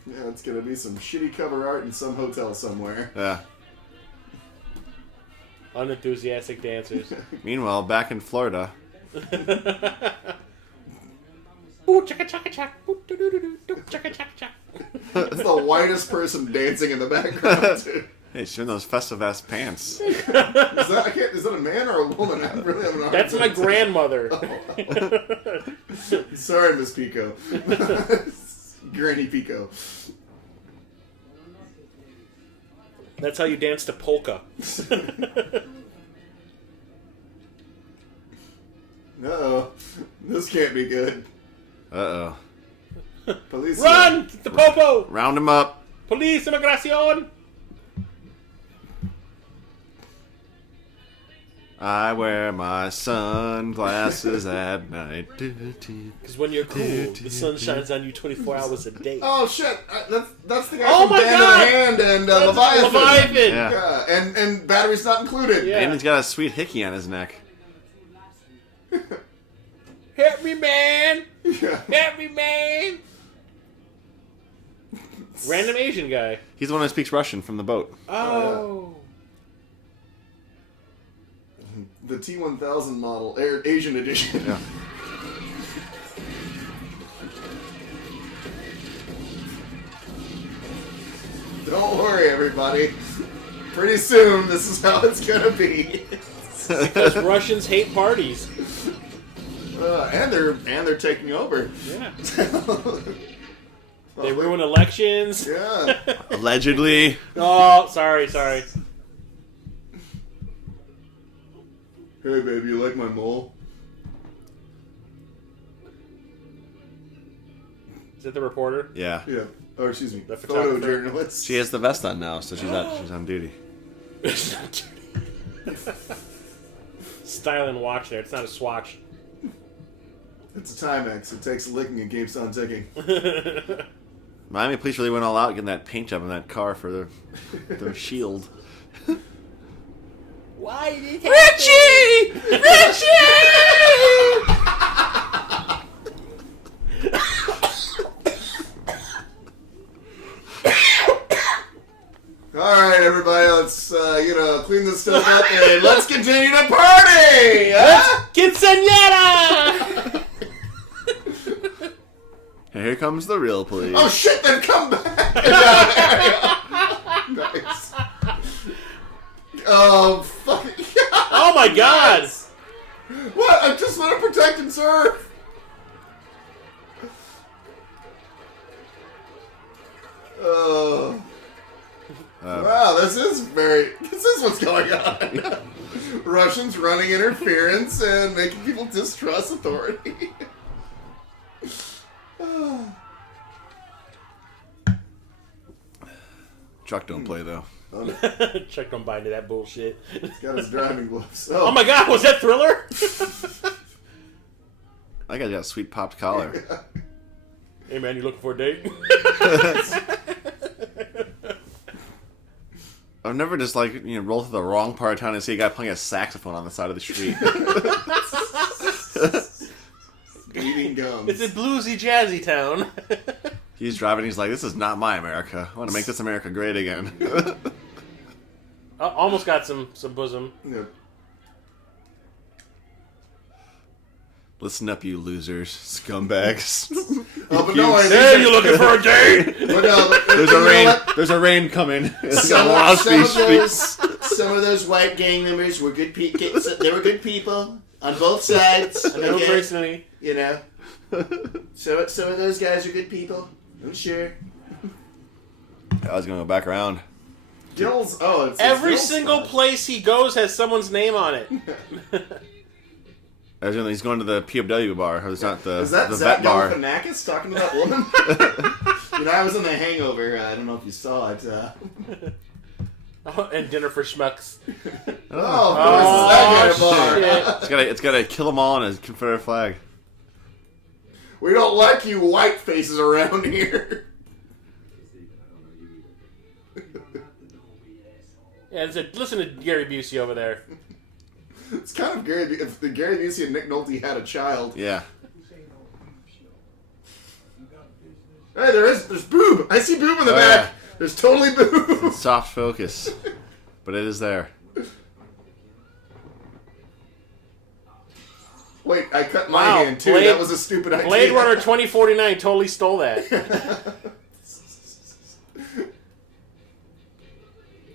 Yeah, it's gonna be some shitty cover art in some hotel somewhere. Yeah. Unenthusiastic dancers. Meanwhile, back in Florida. Ooh, chaka chaka chaka. Ooh, doo doo doo doo. Doo, chaka chaka chaka. It's the whitest person dancing in the background, too. Hey, she's in those festive ass pants. Is that a man or a woman? I really have an That's my grandmother. Sorry, Miss Pico. Granny Pico. That's how you dance to polka. Uh-oh. This can't be good. Uh-oh. Police. Run! The popo! Round him up. Police Immigracion! I wear my sunglasses at night. Because when you're cool, the sun shines on you 24 hours a day. Oh, shit. That's the guy Oh from my Band God! of the Hand and That's Leviathan. Leviathan! Yeah. Yeah, and batteries not included. Yeah. And he's got a sweet hickey on his neck. Help me, man! Yeah. Help me, man! Random Asian guy. He's the one who speaks Russian from the boat. Oh. The T-1000 model, Asian edition. Yeah. Don't worry, everybody. Pretty soon, this is how it's gonna be. Because Russians hate parties. And they're taking over. Yeah. They ruin elections. Yeah. Allegedly. Oh, sorry. Hey, baby, you like my mole? Is that the reporter? Yeah. Yeah. Or excuse me, The photographer. photojournalist. She has the vest on now, so she's on duty. Styling watch there. It's not a swatch. It's a Timex. It takes a licking and keeps on ticking. Miami police really went all out getting that paint job in that car for their shield. Why did it Richie! Alright, everybody, let's, clean this stuff up and let's continue to party! Huh? Quinceañera! And here comes the real police. Oh shit, they've come back! Nice. Oh, fuck. Oh my god! What? I just want to protect and serve! Oh. Wow, this is what's going on. Russians running interference and making people distrust authority. Truck don't play though. Chuck don't buy into that bullshit. He's got his driving gloves. Oh my god, was that Thriller? That guy's got a sweet popped collar. Hey man, you looking for a date? I've never just roll through the wrong part of town and see a guy playing a saxophone on the side of the street. Eating gums. It's a bluesy, jazzy town. He's driving. He's like, "This is not my America. I want to make this America great again." Almost got some bosom. Yeah. Listen up, you losers, scumbags. Oh, but no, Hey, you looking for a date? There's a rain coming. Some of those white gang members were good people. They were good people on both sides. I know personally. You know. So some of those guys are good people. I'm sure. I was gonna go back around. Gills. It's Every Gills single spot. place he goes has someone's name on it. He's going to the POW bar. Or it's not the Is that the Zach vet bar. Galifianakis talking to that woman? I was in The Hangover. I don't know if you saw it. And Dinner for Schmucks. Of course, it's that kind of bar. Shit. It's gotta kill them all on a Confederate flag. We don't like you white faces around here. Yeah, listen to Gary Busey over there. It's kind of Gary. If the Gary Busey and Nick Nolte had a child. Yeah. Hey, there's boob. I see boob in the Oh, back. yeah. There's totally boob. Soft focus. But it is there. Wait, I cut my Wow, hand too. Blade- That was a stupid idea. Blade Runner 2049 totally stole that.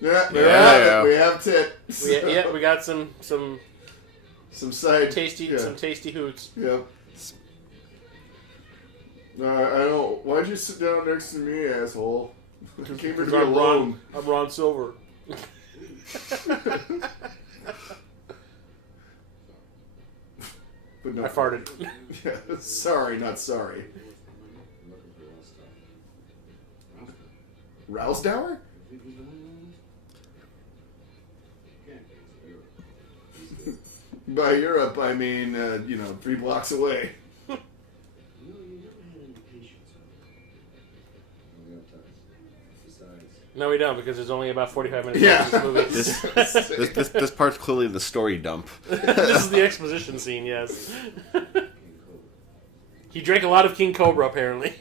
Yeah, Yeah. we have tits. We got some Some side tasty Yeah. hoots. Yeah. I don't. Why'd you sit down next to me, asshole? I came here to be alone. I'm Ron Silver. But no, I farted. Yeah, sorry, not sorry. Rousdower? By Europe, I mean, 3 blocks away. No, we don't, because there's only about 45 minutes Yeah. left in this movie. This part's clearly the story dump. This is the exposition scene, yes. He drank a lot of King Cobra, apparently.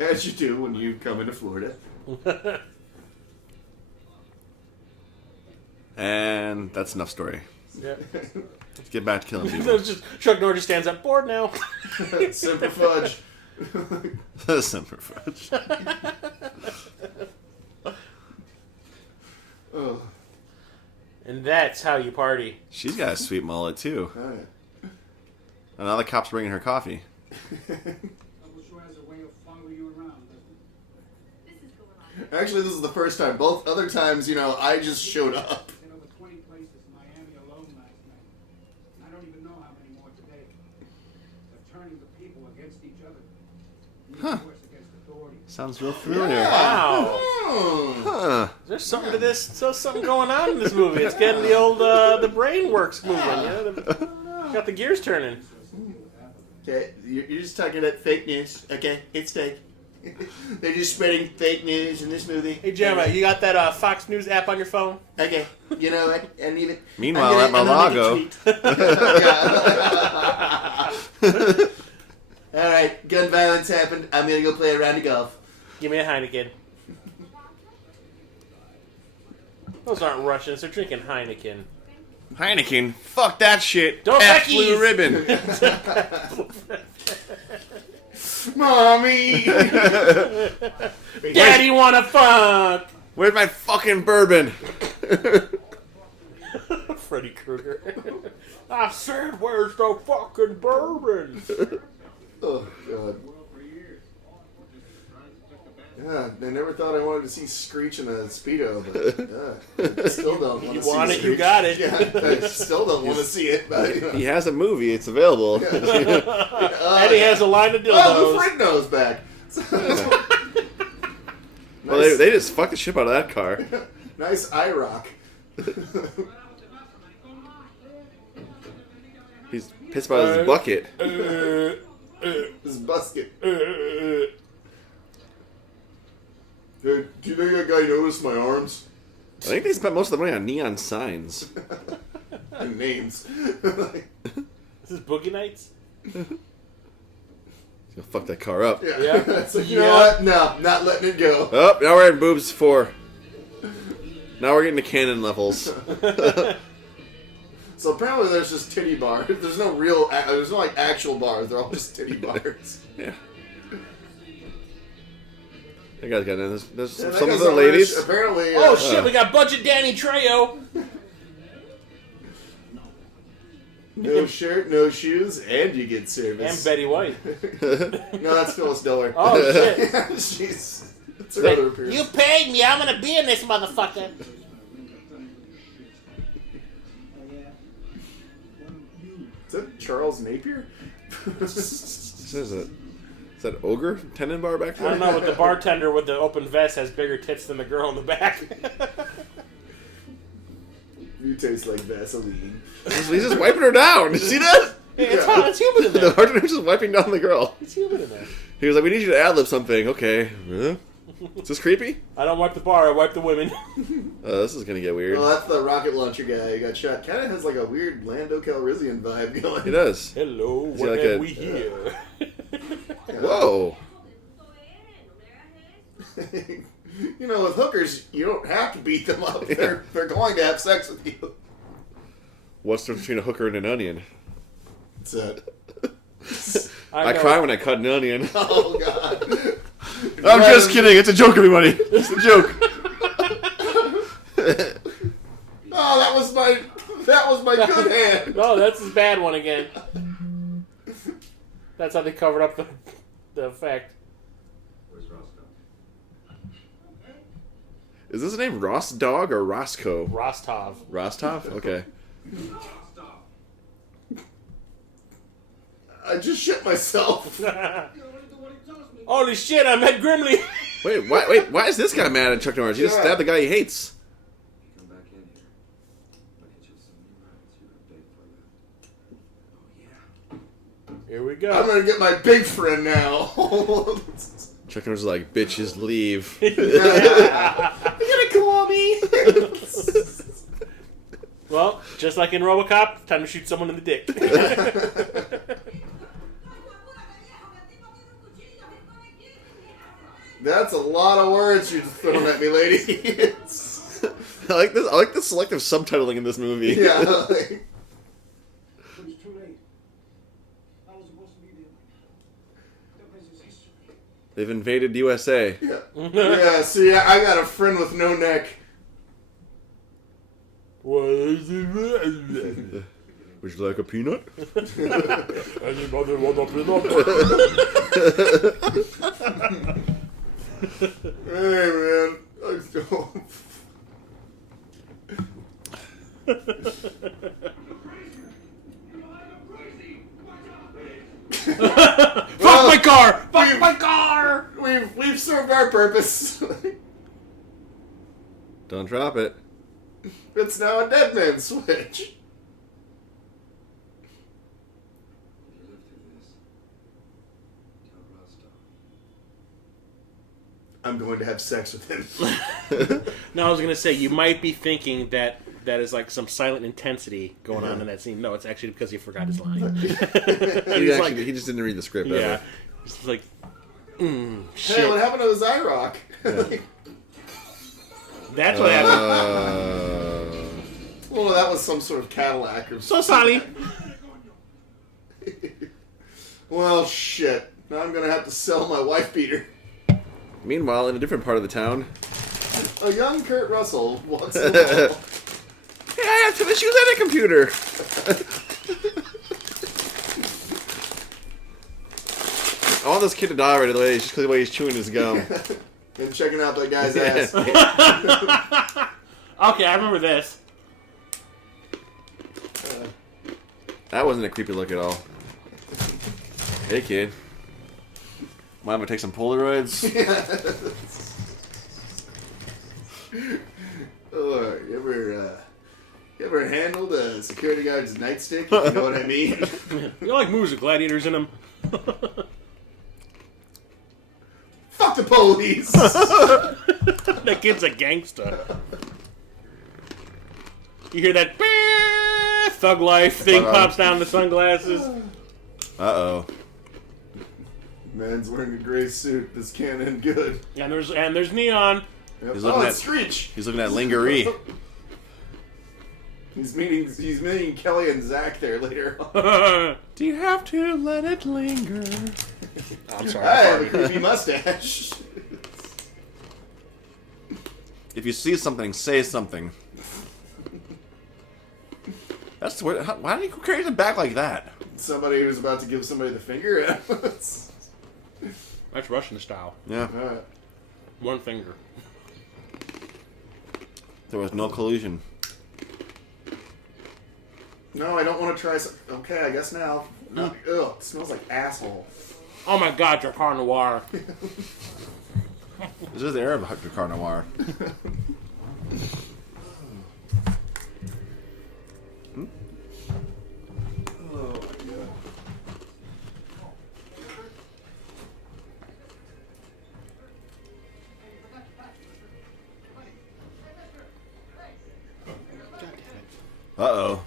As you do when you come into Florida. And that's enough story. Yeah. Let's get back to killing people. It's just Chuck Norris just stands up, bored now. Semper Fudge. Semper Fudge. Oh. And that's how you party. She's got a sweet mullet, too. Oh, yeah. And now the cop's bringing her coffee. Uncle sure has a way of following you around, doesn't he? This is going on. Actually, this is the first time. Both other times, I just showed up. Hit over 20 places in Miami alone last night. I don't even know how many more today. They're turning the people against each other. Huh. Force against authority. Sounds real familiar. Wow. Oh. Huh. There's something to this. So something going on in this movie. It's getting the old the brain works moving. Got the gears turning. Okay, you're just talking about fake news. Okay, it's fake. They're just spreading fake news in this movie. Hey, Jeremiah, you got that Fox News app on your phone? Okay, you know what? I need it. Meanwhile, at Mar-a-Lago. All right, gun violence happened. I'm gonna go play a round of golf. Give me a Heineken. Those aren't Russians. They're drinking Heineken. Heineken, fuck that shit. Don't F Becky's. Blue Ribbon. Mommy! Daddy wanna fuck! Where's my fucking bourbon? Freddy Krueger. I said, where's the fucking bourbon? Oh, God. Yeah, I never thought I wanted to see Screech in a Speedo, but I still don't want to You see want it, Screech. you got it. Yeah, I still don't want to see it, but... He has a movie. It's available. Eddie has a line of dildos. Oh, the Fred knows back. Well, they just fucked the shit out of that car. Nice eye rock. He's pissed about his bucket. His busket. Hey, do you think that guy noticed my arms? I think they spent most of the money on neon signs. And names. This is Boogie Nights? He'll fuck that car up. Yeah. Yeah. It's like, you know what? No, not letting it go. Oh, now we're in boobs 4. Now we're getting to cannon levels. So apparently there's just titty bars. There's no real, there's no like actual bars. They're all just titty bars. Yeah. That guy's got in. There's Yeah, that some of guy's the not ladies. rich. Apparently. Oh shit, we got Budget Danny Trejo. No shirt, no shoes, and you get service. And Betty White. No, that's Phyllis Diller. Oh shit. She's. That's her other appearance. You paid me, I'm gonna be in this motherfucker. Is that Charles Napier? Is that Ogre Tendon Bar back I there? don't know, but the bartender with the open vest has bigger tits than the girl in the back. You taste like Vaseline. He's just wiping her down. Did you see that? It's hot, it's humid in The there. bartender's just wiping down the girl. It's humid in there. He was like, "We need you to ad-lib something." Okay. Huh? Is this creepy? I don't wipe the bar, I wipe the women. This is gonna get weird. Well, that's the rocket launcher guy who got shot. Kind of has like a weird Lando Calrissian vibe going. He does. Hello, Is he what like have a- we here? Whoa. You know, with hookers, you don't have to beat them up. They're going to have sex with you. What's the difference between a hooker and an onion? That's it. I know. cry when I cut an onion. Oh, God. I'm just kidding. It's a joke, everybody. It's a joke. Oh, that was my good hand. No, that's his bad one again. That's how they covered up the effect. Where's Roscoe? Is this name Ross Dog or Roscoe? Rostov. Rostov? Okay. Stop. I just shit myself. Holy shit, I met Grimly! Wait, why is this guy mad at Chuck Norris? He just Yeah. stabbed the guy he hates. You come back in here. I'll get you some new rights you were big for that. Oh, yeah. Here we go. I'm going to get my big friend now. Chuck Norris is like, bitches, leave. You're going to call me? Well, just like in RoboCop, time to shoot someone in the dick. That's a lot of words you're throwing at me, lady. I like this. I like the selective subtitling in this movie. Yeah. It was too late. I was supposed to be there. The rest is history. They've invaded U.S.A. Yeah, see, I got a friend with no neck. Would you like a peanut? Anybody want a peanut? Hey, man. I don't... Fuck my car! Fuck my car! We've served our purpose. Don't drop it. It's now a dead man switch. If you live through this, tell Roscoe. I'm going to have sex with him. Now I was gonna say, you might be thinking that is like some silent intensity going on in that scene. No, it's actually because he forgot his line. He, He's like, he just didn't read the script yeah. ever. It's like, Hey, shit. what happened to the Zyrock? That's what happened. Well, that was some sort of Cadillac or So sorry. Well, shit. Now I'm going to have to sell my wife beater. Meanwhile, in a different part of the town, A young Kurt Russell walks along. hey, I have to use that computer. I want this kid to die right away just because of the way he's chewing his gum. And checking out that guy's ass. Okay, I remember this. That wasn't a creepy look at all. Hey, kid. Mind if I take some Polaroids? Oh, you ever handled a security guard's nightstick? You know what I mean? You like movies with gladiators in them? Fuck the police! That kid's a gangster. You hear that thug life thing Uh-oh. pops down the sunglasses. Uh-oh. Man's wearing a gray suit. This can't end good. And there's neon. Yep. He's looking Oh, at- it's Screech. He's looking at lingerie. He's meeting Kelly and Zach there later on. Do you have to let it linger? I'm sorry. I have a creepy mustache. If you see something, say something. That's weird. Why did he carry the back like that? Somebody who's about to give somebody the finger. That's Russian style. Yeah. One finger. There was no collusion. No, I don't want to try some. Okay, I guess now. No. Ugh, it smells like asshole. Oh my god, Dracar Noir. This is the era of Dracar Noir. Oh my god. Uh-oh.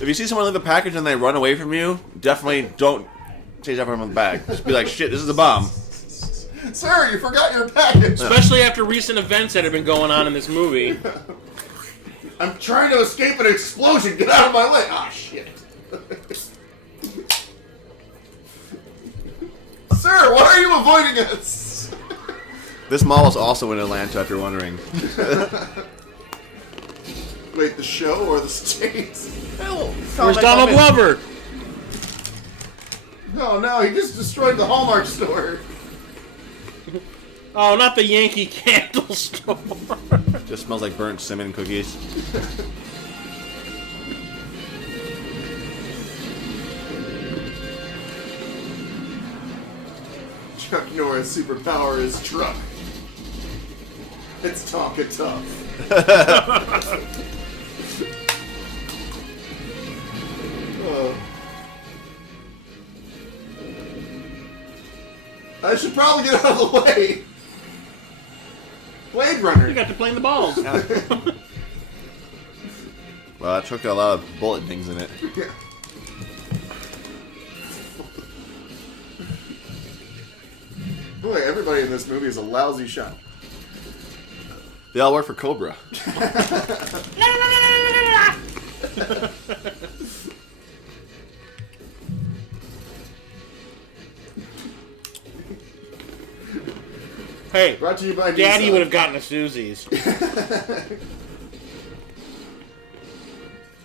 If you see someone leave a package and they run away from you, definitely don't chase after them in the bag. Just be like, shit, this is a bomb. Sir, you forgot your package. Especially after recent events that have been going on in this movie. I'm trying to escape an explosion. Get out of my way. Ah, shit. Sir, why are you avoiding us? This mall is also in Atlanta, if you're wondering. Wait, the show or the States? Where's Donald Glover? Oh no, he just destroyed the Hallmark store. Oh, not the Yankee Candle store. Just smells like burnt cinnamon cookies. Chuck Norris' superpower is truck. It's Tonka Tough. I should probably get out of the way. Blade Runner. You got to play in the balls. Well, that truck got a lot of bullet dings in it. Yeah. Boy, everybody in this movie is a lousy shot. They all work for Cobra. Hey, Brought to you by Daddy Nissan. would have gotten a Susie's.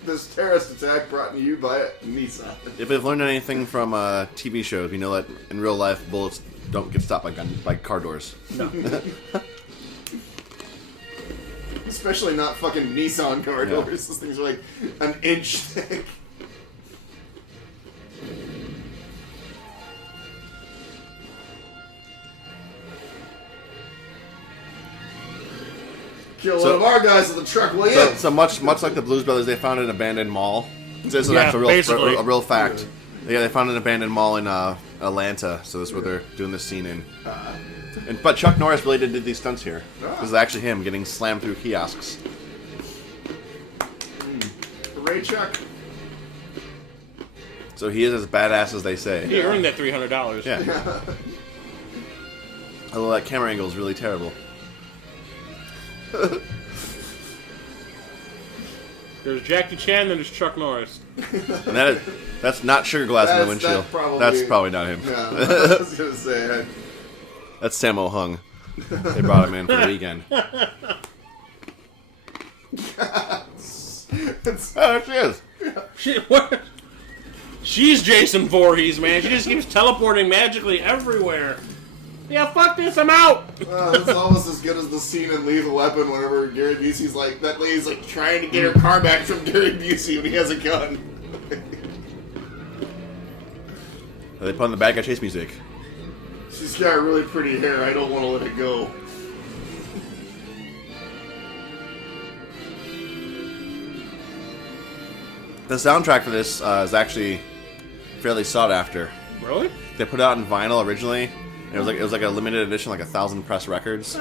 This terrorist attack brought to you by Nissan. If we've learned anything from TV shows, we know that in real life, bullets don't get stopped by car doors. No. Especially not fucking Nissan car Yeah. doors. Those things are like an inch thick. Kill one of our guys with a truck way in. So much like the Blues Brothers, they found an abandoned mall. This is Yeah, actually basically. a real fact. Yeah, they found an abandoned mall in Atlanta, so that's where they're doing this scene in. But Chuck Norris really did these stunts here. This is actually him getting slammed through kiosks. Hooray, Chuck. So he is as badass as they say. He earned that $300. Yeah. Although that camera angle is really terrible. There's Jackie Chan, then there's Chuck Norris. And that's not sugar glass in the windshield. That's probably not him. Yeah, I was gonna say. That's Sammo Hung. They brought him in for the weekend. Oh, there she is. What? She's Jason Voorhees, man. She just keeps teleporting magically everywhere. Yeah, fuck this, I'm out! It's almost as good as the scene in Lethal Weapon whenever Gary Busey's like, that lady's like trying to get her car back from Gary Busey when he has a gun. They put on the bad guy chase music. She's got really pretty hair, I don't want to let it go. The soundtrack for this is actually fairly sought after. Really? They put it out in vinyl originally. And it was like a limited edition, like 1,000 press records.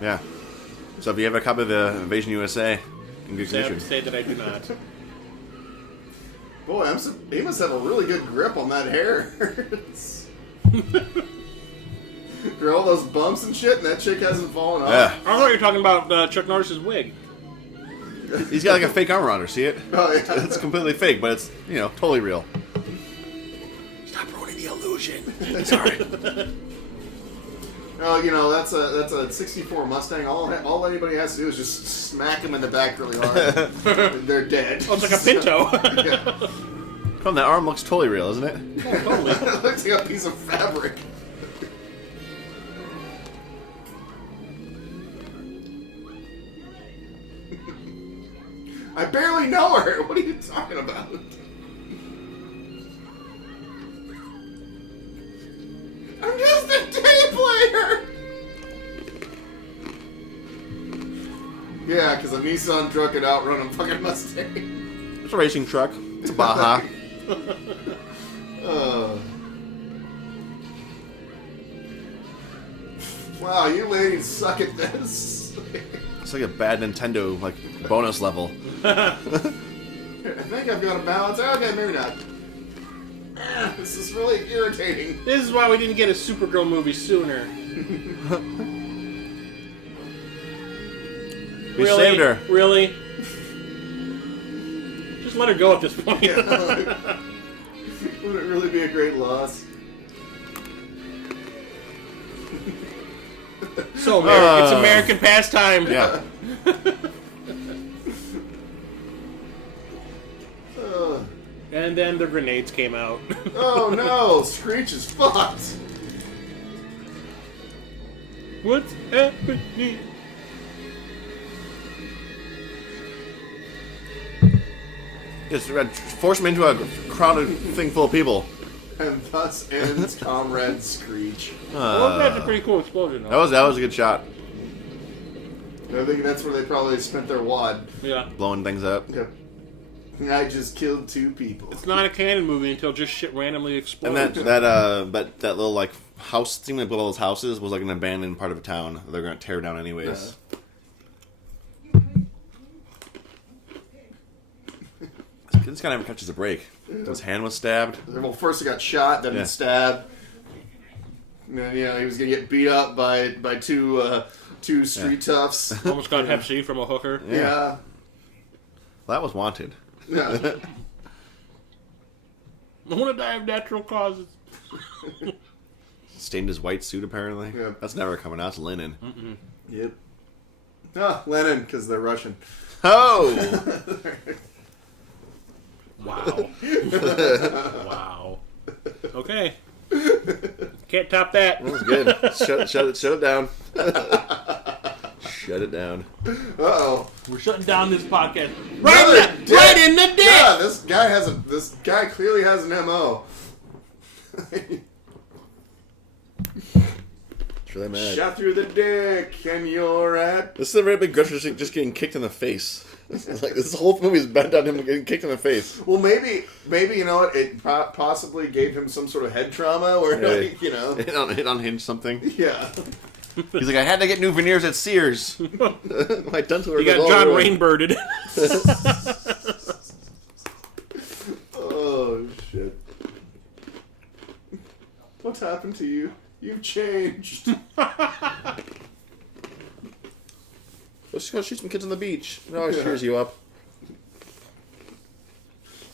Yeah. So if you have a copy of the Invasion U.S.A. in good Sad to condition. say that I do not. Boy, he must have a really good grip on that hair. There are all those bumps and shit, and that chick hasn't fallen off. Yeah. I thought you were talking about Chuck Norris's wig. He's got like a fake armor on her. See it? Oh, yeah. It's completely fake, but it's totally real. Stop ruining the illusion. Sorry. Oh, that's a '64 Mustang. All anybody has to do is just smack them in the back really hard. They're dead. Oh, it's like a Pinto. Yeah. Come on, that arm looks totally real, isn't it? Oh, totally. It looks like a piece of fabric. I barely know her. What are you talking about? I'm just a day player. Yeah, because a Nissan truck could outrun a fucking Mustang. It's a racing truck. It's a Baja. Wow, you ladies suck at this. It's like a bad Nintendo like bonus level. I think I've got a balance. Okay, maybe not. This is really irritating. This is why we didn't get a Supergirl movie sooner. We saved her. Really? Just let her go at this point. Yeah, like, would it really be a great loss? So, it's American pastime. Yeah. And then the grenades came out. Oh no, Screech is fucked. What's happening? Just force him into a crowded thing full of people. And thus ends Comrade Screech. Well, that's a pretty cool explosion, though. That was a good shot. I think that's where they probably spent their wad. Yeah. Blowing things up. Yep. I just killed 2 people. It's not a canon movie until just shit randomly explodes. And that little like house, seemed like all those houses was like an abandoned part of a town. They're gonna tear down anyways. This guy never catches a break. His hand was stabbed. Well, first he got shot, then Yeah. stabbed. And then, he was gonna get beat up by two street toughs. Almost got Hep C from a hooker. Yeah. That was wanted. Yeah. I want to die of natural causes. Stained his white suit apparently. Yeah. That's never coming out. It's linen. Yep. Ah, Lenin, because they're Russian. Oh. Wow. Wow. Okay. Can't top that. That was good. Shut it down. Shut it down. Uh-oh. We're shutting down this podcast. Another dick. Right in the dick! Yeah, this guy clearly has an MO. It's really mad. Shot through the dick, and you're at... This is a very big gesture, just getting kicked in the face. It's like this whole movie is bent on him getting kicked in the face. Well, maybe you know what? It possibly gave him some sort of head trauma, where like, you know, It unhinged something. yeah. He's like, I had to get new veneers at Sears. My dental work You got was all John ruined. Rainbirded. Oh shit! What's happened to you? You've changed. Let's go shoot some kids on the beach. No, it cheers you up.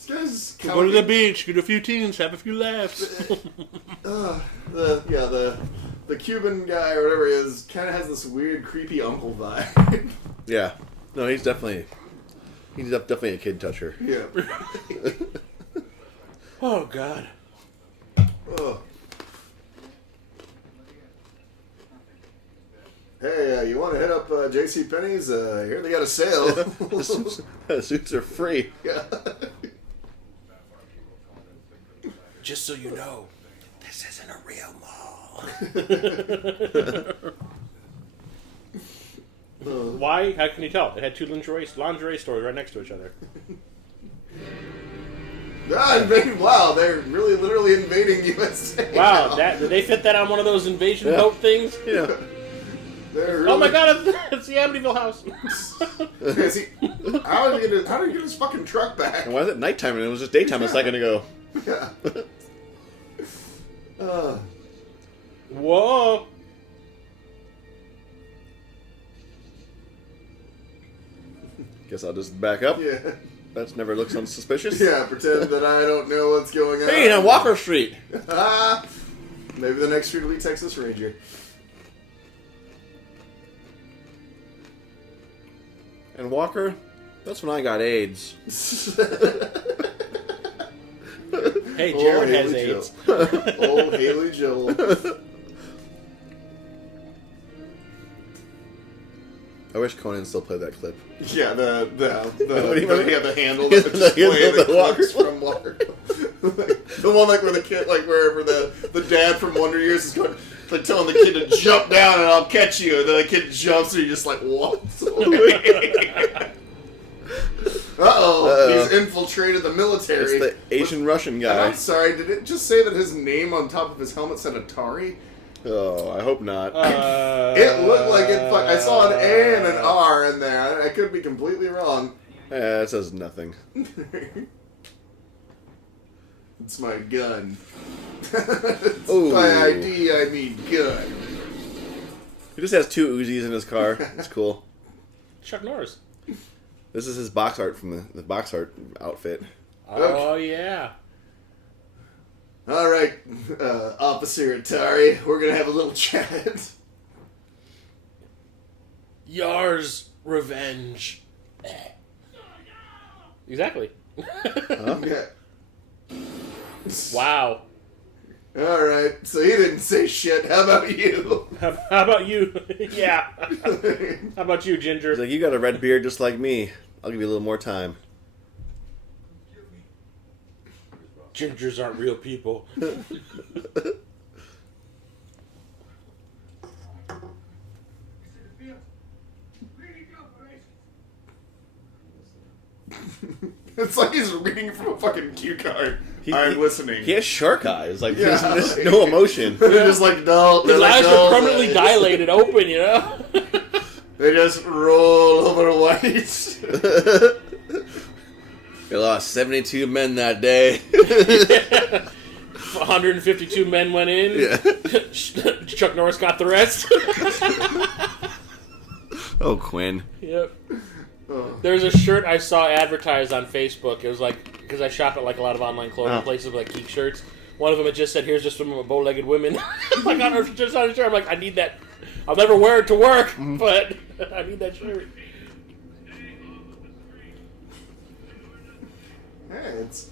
This guy's Go to the beach, get a few teens, have a few laughs. The Cuban guy or whatever he is kind of has this weird, creepy uncle vibe. Yeah. No, he's definitely a kid toucher. Yeah. Oh, God. Oh. Hey, you want to hit up J.C. Penney's? Here they got a sale. The suits are free. Yeah. Just so you know, this isn't a real mall. Why? How can you tell? It had 2 lingerie stores right next to each other. Wow, they're really literally invading U.S.A. Wow, now. did they fit that on one of those invasion boat things? Yeah. They're Oh my really- God, it's the Amityville house. How did he get his fucking truck back? And why is it nighttime and it was just daytime a second ago? Yeah. Whoa. Guess I'll just back up. Yeah. That never looks unsuspicious. Yeah, pretend that I don't know what's going on. Hey, on Walker Street. Maybe the next street will be Texas Ranger. And Walker, that's when I got AIDS. Hey, Jared has Haley AIDS. Joel. Old Haley Joel. I wish Conan still played that clip. Yeah, the handle Yeah, that the display handle the that clips from Walker. The one like where the kid, like wherever the dad from Wonder Years is going, like telling the kid to jump down and I'll catch you, and then the kid jumps and he just like walks away. He's infiltrated the military. It's the Asian Russian And guy. I'm sorry, did it just say that his name on top of his helmet said Atari? Oh, I hope not. It looked like it. I saw an A and an R in there. I could be completely wrong. It says nothing. It's my gun. Ooh. By ID, I mean gun. He just has 2 Uzis in his car. It's cool. Chuck Norris. This is his box art from the box art outfit. Oh, yeah. All right, Officer Atari, we're gonna have a little chat. Yars revenge. Exactly. Yeah. Wow. All right, so he didn't say shit. How about you? How about you? Yeah. How about you, Ginger? He's like, you got a red beard just like me. I'll give you a little more time. Gingers aren't real people. It's like he's reading from a fucking cue card. I'm listening. He has shark eyes. Like, Yeah. there's no emotion. They're just like, no. His They're like, eyes no, are permanently dilated open, you know? They just roll over white. He lost 72 men that day. 152 men went in. Yeah. Chuck Norris got the rest. Oh, Quinn. Yep. There's a shirt I saw advertised on Facebook. It was like, because I shop at like a lot of online clothing places with like geek shirts. One of them had just said, "Here's just some bow-legged women." Like just on a shirt. I'm like, I need that. I'll never wear it to work, but I need that shirt. Hey, it's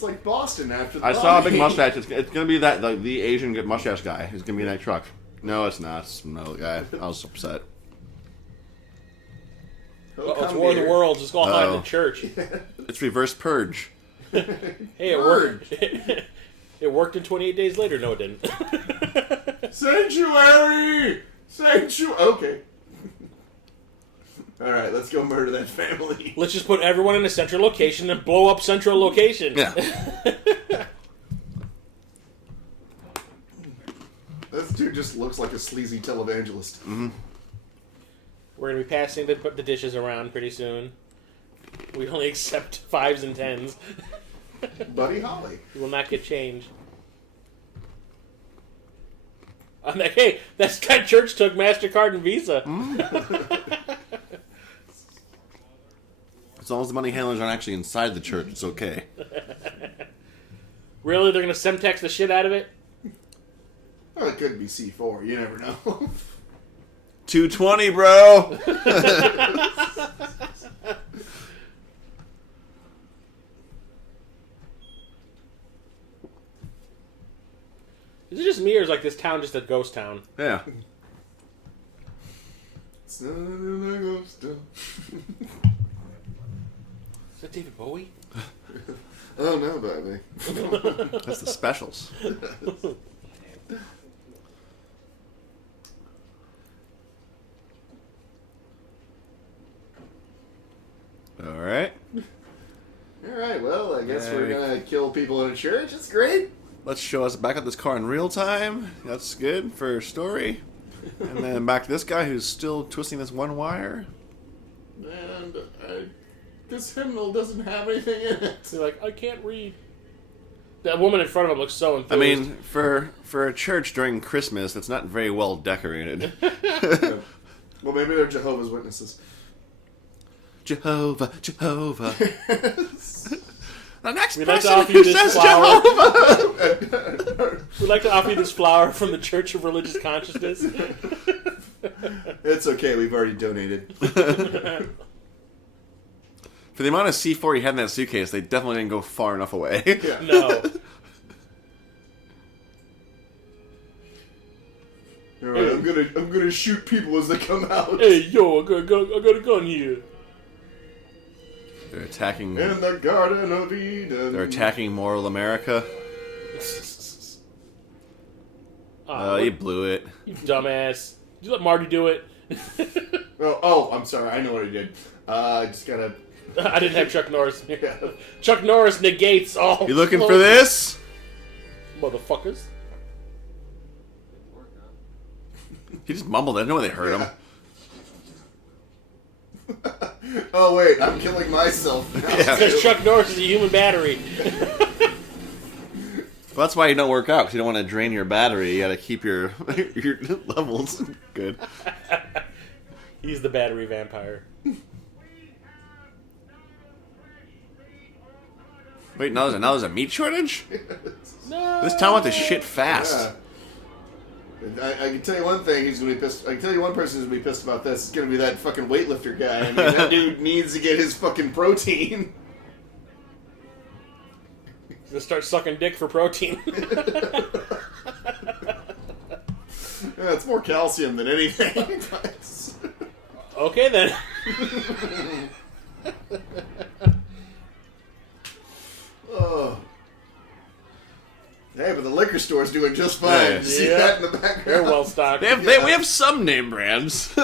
like Boston after the I saw a big bombing. mustache. It's gonna be that the Asian mustache guy who's gonna be in that truck. No, it's not. It's another guy. I was upset. Oh, It's come War of the here. Worlds. It's going on in Oh. the church. It's reverse purge. Hey, it worked. It worked in 28 days later. No, it didn't. Sanctuary! Okay. Alright, let's go murder that family. Let's just put everyone in a central location and blow up central location. Yeah. This dude just looks like a sleazy televangelist. We're going to be passing the dishes around pretty soon. We only accept 5s and 10s. Buddy Holly. We will not get change. I'm like, hey, that church took MasterCard and Visa. As long as the money handlers aren't actually inside the church, it's okay. Really? They're going to Semtex the shit out of it? Well, it could be C4. You never know. 220, bro. Is it just me, or is like this town just a ghost town? Yeah. It's not a ghost town. Is that David Bowie? Oh no, baby. That's the specials. All right. Alright, well, I guess we're Hey. gonna kill people in a church. It's great. Let's show us back at this car in real time. That's good for story. And then back to this guy who's still twisting this one wire. And this hymnal doesn't have anything in it. They're like, I can't read. That woman in front of him looks so enthused. I mean, for a church during Christmas, that's not very well decorated. Well, maybe they're Jehovah's Witnesses. Jehovah, Jehovah. The next We'd like to person offer you who this says flower. Jehovah. We'd like to offer you this flower from the Church of Religious Consciousness. It's okay, we've already donated. For the amount of C4 he had in that suitcase, they definitely didn't go far enough away. Yeah. No. Alright, I'm gonna shoot people as they come out. Hey, yo, I got a gun here. They're attacking. In the Garden of Eden. They're attacking moral America. He blew it. You dumbass. Did you let Marty do it? Oh, I'm sorry. I know what he did. I just gotta. I didn't have Chuck Norris. Yeah. Chuck Norris negates all. You looking for this? Motherfuckers. He just mumbled it. I know they heard him. Oh wait, I'm killing myself now. Yeah. Because Chuck Norris is a human battery. Well, that's why you don't work out, because you don't want to drain your battery. You got to keep your levels good. He's the battery vampire. Wait, now there's a meat shortage? No. This town went to shit fast. Yeah. I can tell you one thing. He's gonna be pissed. I can tell you one person who's gonna be pissed about this. It's gonna be that fucking weightlifter guy. I mean, that dude needs to get his fucking protein. He's gonna start sucking dick for protein. Yeah, it's more calcium than anything. Okay then. Oh. Hey, but the liquor store's doing just fine. Yeah. See Yeah. that in the background? They're well stocked. We have some name brands. We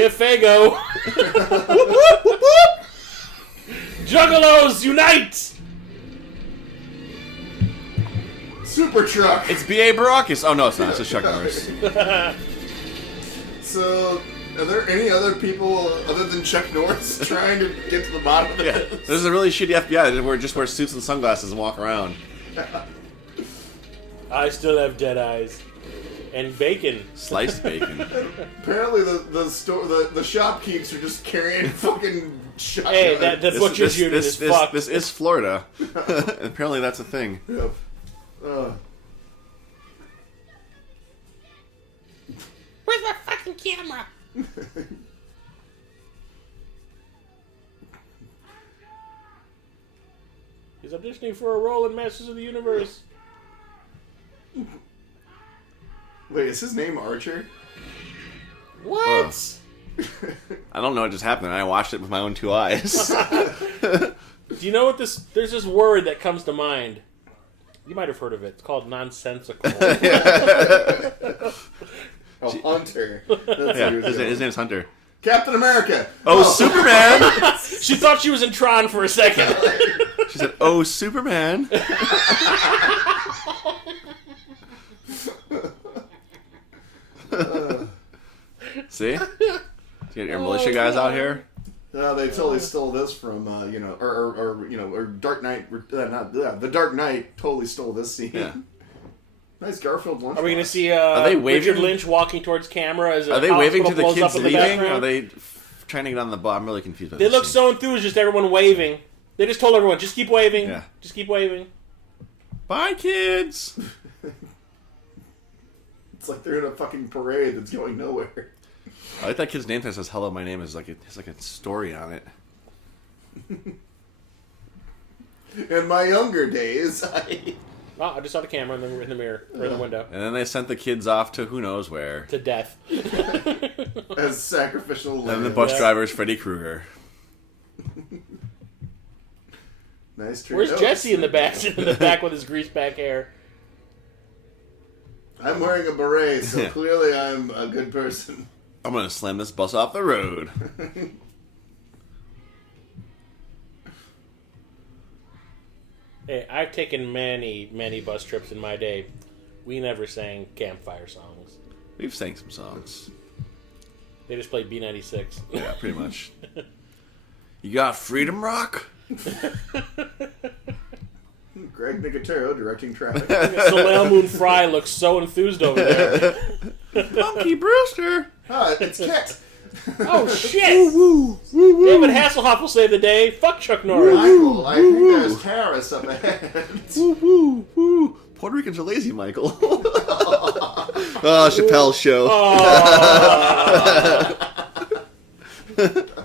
have Fago. Juggalos unite! Super truck. It's B.A. Baracus. Oh, no, it's not. It's just Chuck Norris. So, are there any other people other than Chuck Norris trying to get to the bottom of Yeah. this? There's a really shitty FBI that just wear suits and sunglasses and walk around. I still have dead eyes. And bacon. Sliced bacon. Apparently, the shopkeepers are just carrying fucking shotguns. Hey, that's what you're shooting is fuck. This is Florida. Apparently, that's a thing. Yep. Where's my fucking camera? He's auditioning for a role in Masters of the Universe. Wait, is his name Archer? What? I don't know what just happened. I watched it with my own two eyes. Do you know what this... There's this word that comes to mind. You might have heard of it. It's called nonsensical. Oh, Hunter. That's Yeah, who he was his name's Hunter. Captain America. Oh, Superman! She thought she was in Tron for a second. She said, "Oh, Superman." See? You got your militia guys out here. They totally stole this from, or Dark Knight. The Dark Knight totally stole this scene. Yeah. Nice Garfield lunch. Are we going to see they waving? Richard Lynch walking towards camera as a Are they waving to hospital the blows up kids in the leaving? Or background? are they trying to get on the bus? I'm really confused. They look so enthused, just everyone waving. They just told everyone, just keep waving. Yeah. Just keep waving. Bye, kids. It's like they're in a fucking parade that's going nowhere. I like that kid's name that says "Hello, my name" is like it's like a story on it. In my younger days, Oh, I just saw the camera in the mirror, or in the window. And then they sent the kids off to who knows where. To death. as sacrificial And lamb. the bus driver is Freddy Krueger. Nice tree. Where's Jesse in the back? Sitting in the back with his greased back hair. I'm wearing a beret, so Yeah. clearly I'm a good person. I'm gonna slam this bus off the road. Hey, I've taken many, many bus trips in my day. We never sang campfire songs. We've sang some songs. They just played B96. Yeah, pretty much. You got Freedom Rock? Greg Nicotero directing traffic. Soleil Moon Frye looks so enthused over there. Punky Brewster. It's Kit. Oh, shit! David Hasselhoff will save the day. Fuck Chuck Norris. Michael, I think there's terrorists up ahead. Woo, woo, woo. Puerto Ricans are lazy, Michael. Oh, Chappelle's show.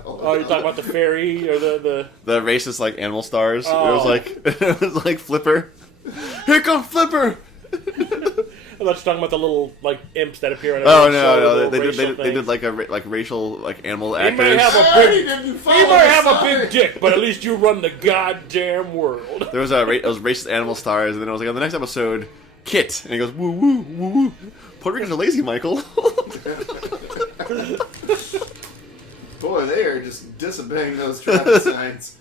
Oh, you're talking about the ferry or the... The racist like animal stars. Oh. It was like Flipper. Here comes Flipper. I thought you were talking about the little like imps that appear on. Oh every show, no, the no, they racial did things. like racial like animal He actors. may have a He big, didn't follow he might have a the big sign. dick, but at least you run the goddamn world. There was it was racist animal stars, and then I was like on the next episode, Kit, and he goes woo woo woo woo. Puerto Ricans are lazy, Michael. Oh, Boy, they are just disobeying those traffic signs.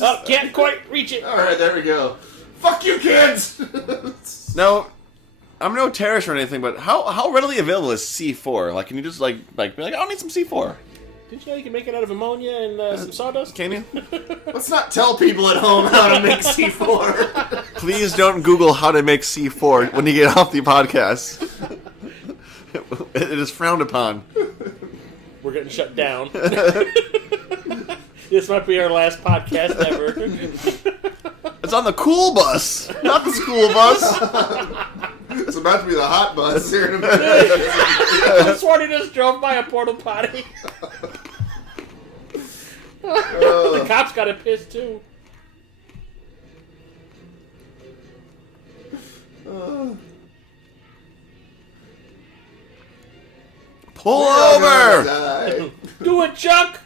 Oh, can't quite reach it. Alright, there we go. Fuck you, kids! No, I'm no terrorist or anything, but how readily available is C4? Like, can you just be like, I'll need some C4? Did you know you can make it out of ammonia and some sawdust? Can you? Let's not tell people at home how to make C4. Please don't Google how to make C4 when you get off the podcast. It is frowned upon. We're getting shut down. This might be our last podcast ever. It's on the cool bus, not the school bus. It's about to be the hot bus here in a minute. This morning just drove by a portal potty. The cops got a piss too. Pull over! Die. Do it, Chuck!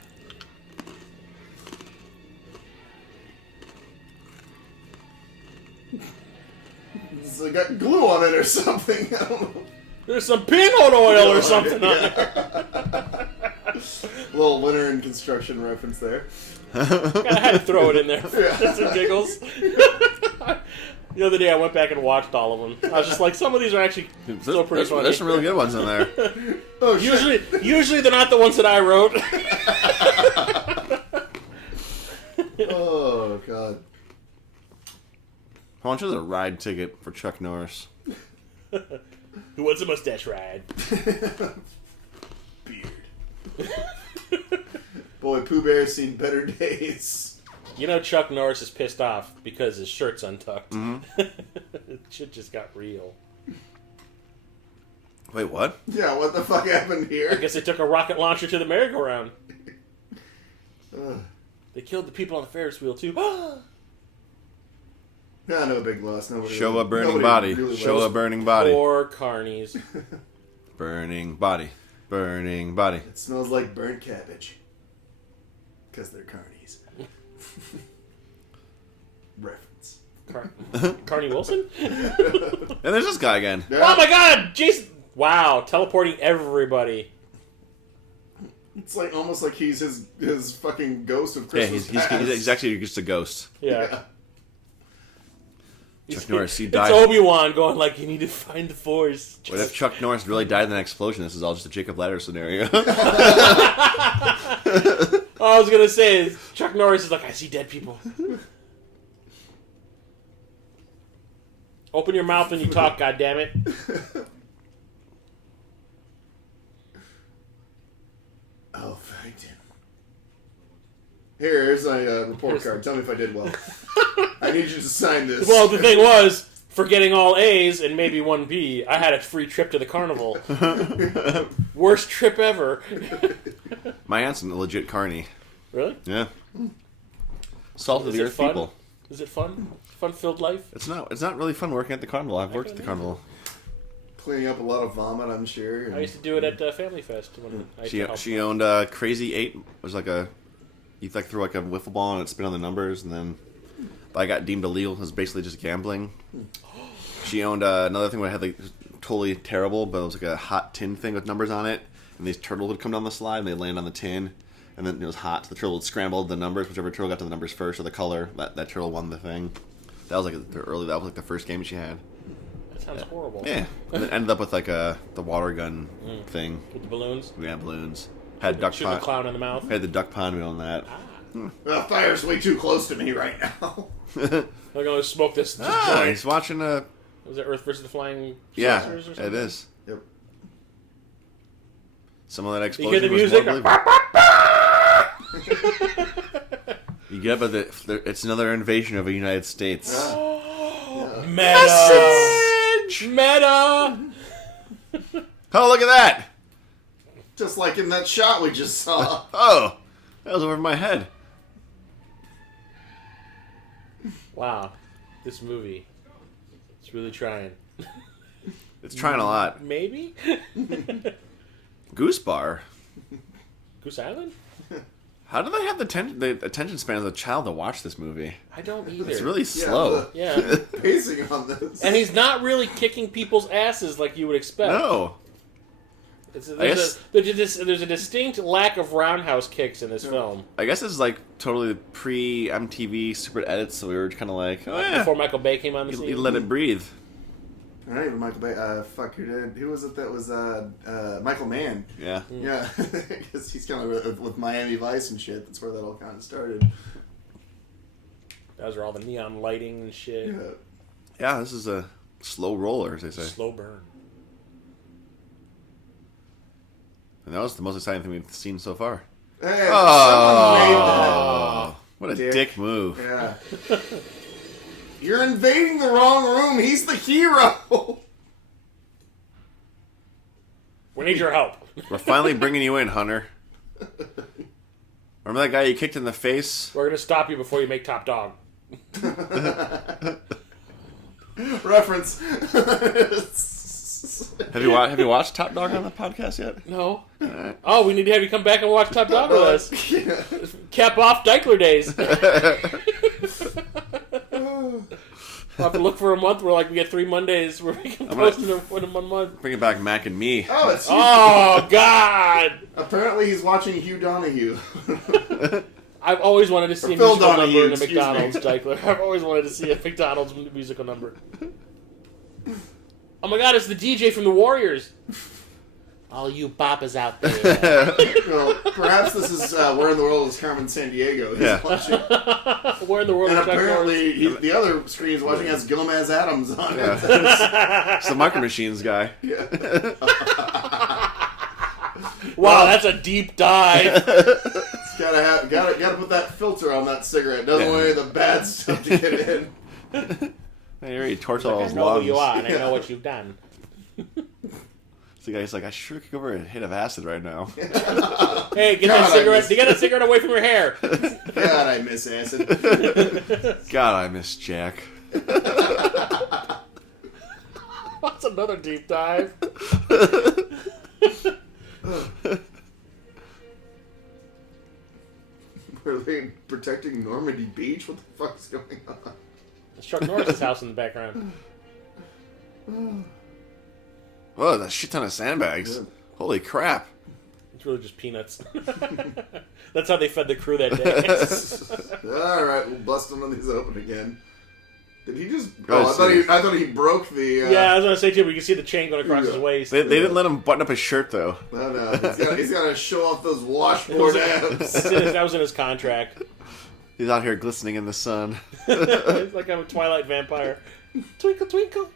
It's got glue on it or something. I don't know. There's some pinhole oil or something on there. Little winter and construction reference there. I had to throw it in there for shits and giggles. The other day I went back and watched all of them. I was just like, some of these are actually still pretty funny. There's some really good ones in there. Oh, shit. Usually they're not the ones that I wrote. Oh, God. How much is a ride ticket for Chuck Norris? Who wants a mustache ride? Beard. Boy, Pooh Bear's seen better days. You know Chuck Norris is pissed off because his shirt's untucked. Mm-hmm. Shit just got real. Wait, what? Yeah, what the fuck happened I here? guess they took a rocket launcher to the merry-go-round. Ugh. They killed the people on the Ferris wheel too. Nah, no big loss. Nobody Show really- a burning nobody body. really Show loves- a burning body. Poor carnies. Burning body. Burning body. It smells like burnt cabbage. Because they're carnies. Reference. Carney Wilson? And there's this guy again. Yeah. Oh my god! Jason! Wow, teleporting everybody. It's like almost like he's his fucking ghost of Yeah, Christmas he's past. actually just a ghost. Yeah. Chuck Norris, he It's died. Obi-Wan going like, you need to find the Force. What if Chuck Norris really died in that explosion? This is all just a Jacob Ladder scenario. All I was gonna say is Chuck Norris is like, I see dead people. Open your mouth when you talk, goddammit. Oh, thank you. Here's a report card. Tell me if I did well. I need you to sign this. Well, the thing was, for getting all A's and maybe one B, I had a free trip to the carnival. Worst trip ever. My aunt's a legit carny. Really? Yeah. Salt of Is the it earth fun? people. Is it fun? Fun-filled life? It's not really fun working at the carnival. I've worked at the carnival. Cleaning up a lot of vomit, I'm sure. and- I used to do it at Family Fest. When I used to help. She owned Crazy 8. It was like you throw like a wiffle ball and it spin on the numbers, and then I got deemed illegal. It was basically just gambling. She owned another thing where it had like totally terrible, but it was like a hot tin thing with numbers on it, and these turtles would come down the slide and they land on the tin, and then it was hot. So the turtle would scramble the numbers. Whichever turtle got to the numbers first or the color, that turtle won the thing. That was like that was like the first game she had. That sounds horrible. Yeah, and it ended up with like the water gun thing. With the balloons? We had balloons. Had duck Shoot the pond. clown in the mouth? Had the duck pond. We owned that. Well, fire's way too close to me right now. I'm gonna smoke this. Ah, he's watching Was it Earth versus the Flying Yeah, Saucers or something? it is. Yep. Some of that You explosion hear the was music? more believable. You get, but it's another invasion of the United States. Meta! Meta! Oh, look at that! Just like in that shot we just saw. Oh, that was over my head. Wow. This movie. It's really trying. It's trying a lot. Maybe? Goose Bar. Goose Island? How do they have the attention span of a child to watch this movie? I don't either. It's really slow. Yeah. The pacing on this. And he's not really kicking people's asses like you would expect. No. There's a distinct lack of roundhouse kicks in this film. I guess it's like totally pre-MTV super edits, so we were kind of like, oh yeah, Before Michael Bay came on the scene. you let it breathe. Not even Michael Bay. Fuck, who was it that was Michael Mann? Yeah. Yeah, because he's kind of with Miami Vice and shit. That's where that all kind of started. Those are all the neon lighting and shit. Yeah. Yeah, this is a slow roller, as they say. Slow burn. And that was the most exciting thing we've seen so far. Hey, someone made that. Oh, what a dick move. Yeah. You're invading the wrong room. He's the hero. We need your help. We're finally bringing you in, Hunter. Remember that guy you kicked in the face? We're gonna stop you before you make top dog. Reference. Have you watched Top Dog on the podcast yet? No. Alright. Oh, we need to have you come back and watch Top Dog with us. Cap off Deuchler days. We'll have to look for a month where we get 3 Mondays where we can post in 1 month. Bringing back Mac and me. Oh, it's Hugh. Oh, God! Apparently he's watching Hugh Donahue. I've always wanted to see a Phil musical Donahue, number in a excuse McDonald's, me. Deuchler. I've always wanted to see a McDonald's musical number. Oh my God, it's the DJ from the Warriors. All you boppers out there. Well, perhaps this is Where in the World is Carmen Sandiego. He's watching. Where in the world And is Chuck Norris? apparently the other screen is watching has Gomez Adams on it. Yeah. It's the Micro Machines guy. Wow, that's a deep dive. Gotta put that filter on that cigarette. Doesn't want any of the bad stuff to get in. Hey, you already torched all I his know lungs. who you are, and I know what you've done. The guy's like, I sure could go over a hit of acid right now. Hey, get God, that cigarette! Get that cigarette away from your hair. God, I miss acid. God, I miss Jack. What's another deep dive? Were they protecting Normandy Beach? What the fuck is going on? It's Chuck Norris' house in the background. Whoa, that's a shit ton of sandbags. Yeah. Holy crap. It's really just peanuts. That's how they fed the crew that day. Alright, we'll bust one of these open again. Did he just... Oh, I thought he broke the... Yeah, I was going to say too, we can see the chain going across his waist. They didn't let him button up his shirt, though. No, he's got to show off those washboard abs. That was in his contract. He's out here glistening in the sun. It's like I'm a Twilight vampire. Twinkle, twinkle.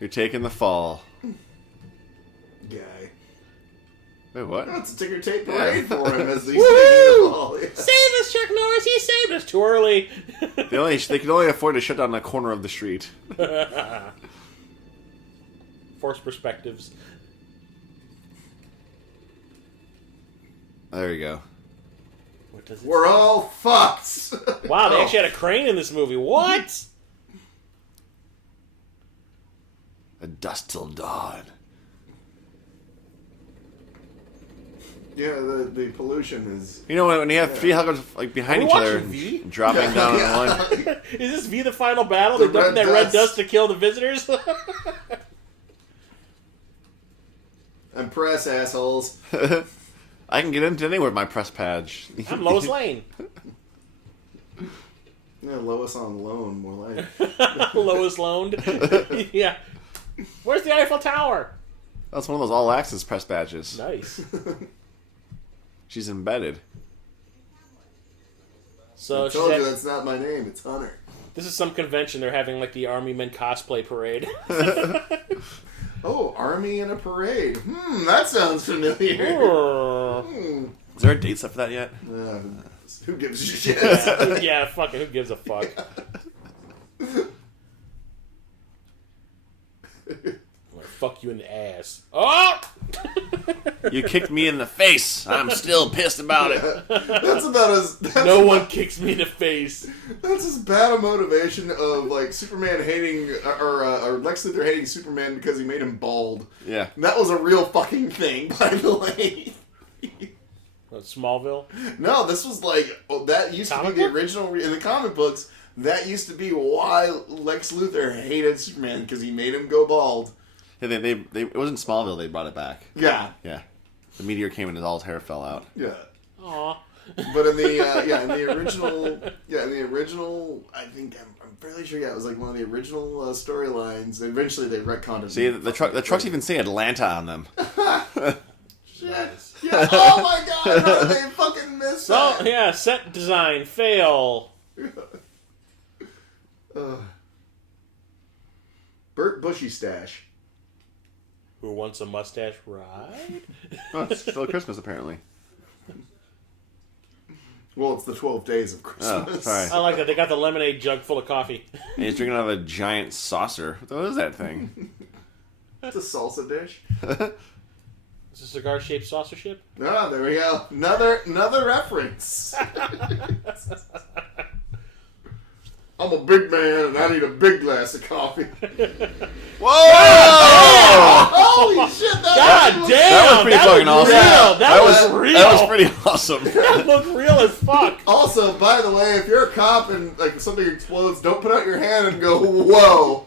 You're taking the fall. Guy. Wait, what? That's a ticker tape parade for him as he's taking Woo! the ball. Yeah. Save us, Chuck Norris! He saved us too early. They could only afford to shut down the corner of the street. Forced perspectives. There you go. What does it We're say? all fucked. Wow, they actually had a crane in this movie. What? A dust till dawn. Yeah, the pollution is... You know, when you have 3 helicopters behind Are we each other watching V? and dropping down on one. Is this V the final battle? The They're dumping red that red dust. dust to kill the visitors? I'm press, assholes. I can get into anywhere with my press badge. I'm Lois Lane. Yeah, Lois on loan, more like. Lois loaned. Yeah. Where's the Eiffel Tower? That's one of those all-access press badges. Nice. She's embedded. So I she's told you at- that's not my name. It's Hunter. this is some convention. They're having like the Army Men cosplay parade. Oh, Army in a parade. That sounds familiar. Is there a date set for that yet? Who gives a shit? Yeah, fucking who gives a fuck? I'm gonna fuck you in the ass. Oh! You kicked me in the face. I'm still pissed about it. That's about as... No one kicks me in the face. That's as bad a motivation of, like, Superman hating... Or Lex Luthor hating Superman because he made him bald. Yeah. That was a real fucking thing, by the way. What, Smallville? No, this was like... that used Comic to be the book? original... In the comic books, that used to be why Lex Luthor hated Superman, because he made him go bald. Yeah, it wasn't Smallville they brought it back. Yeah. Yeah. The meteor came and all his hair fell out. Yeah. Aw. But in the in the original, I think I'm fairly sure. Yeah, it was like one of the original storylines. Eventually, they retconned it. See, the trucks even say Atlanta on them. Shit. Yeah. Oh my god! How did they fucking miss So, that? yeah, set design, fail. Burt Bushy stash. Who wants a mustache ride? Oh, it's still Christmas, apparently. Well, it's the 12 days of Christmas. Oh, sorry. I like that. They got the lemonade jug full of coffee. And he's drinking out of a giant saucer. What is that thing? It's a salsa dish. It's a cigar-shaped saucer ship? Ah, there we go. Another reference. I'm a big man and I need a big glass of coffee. Whoa! Holy shit! God damn! That was pretty fucking awesome. Real. That was real. That was pretty awesome. That looked real as fuck. Also, by the way, if you're a cop and like something explodes, don't put out your hand and go, "Whoa!"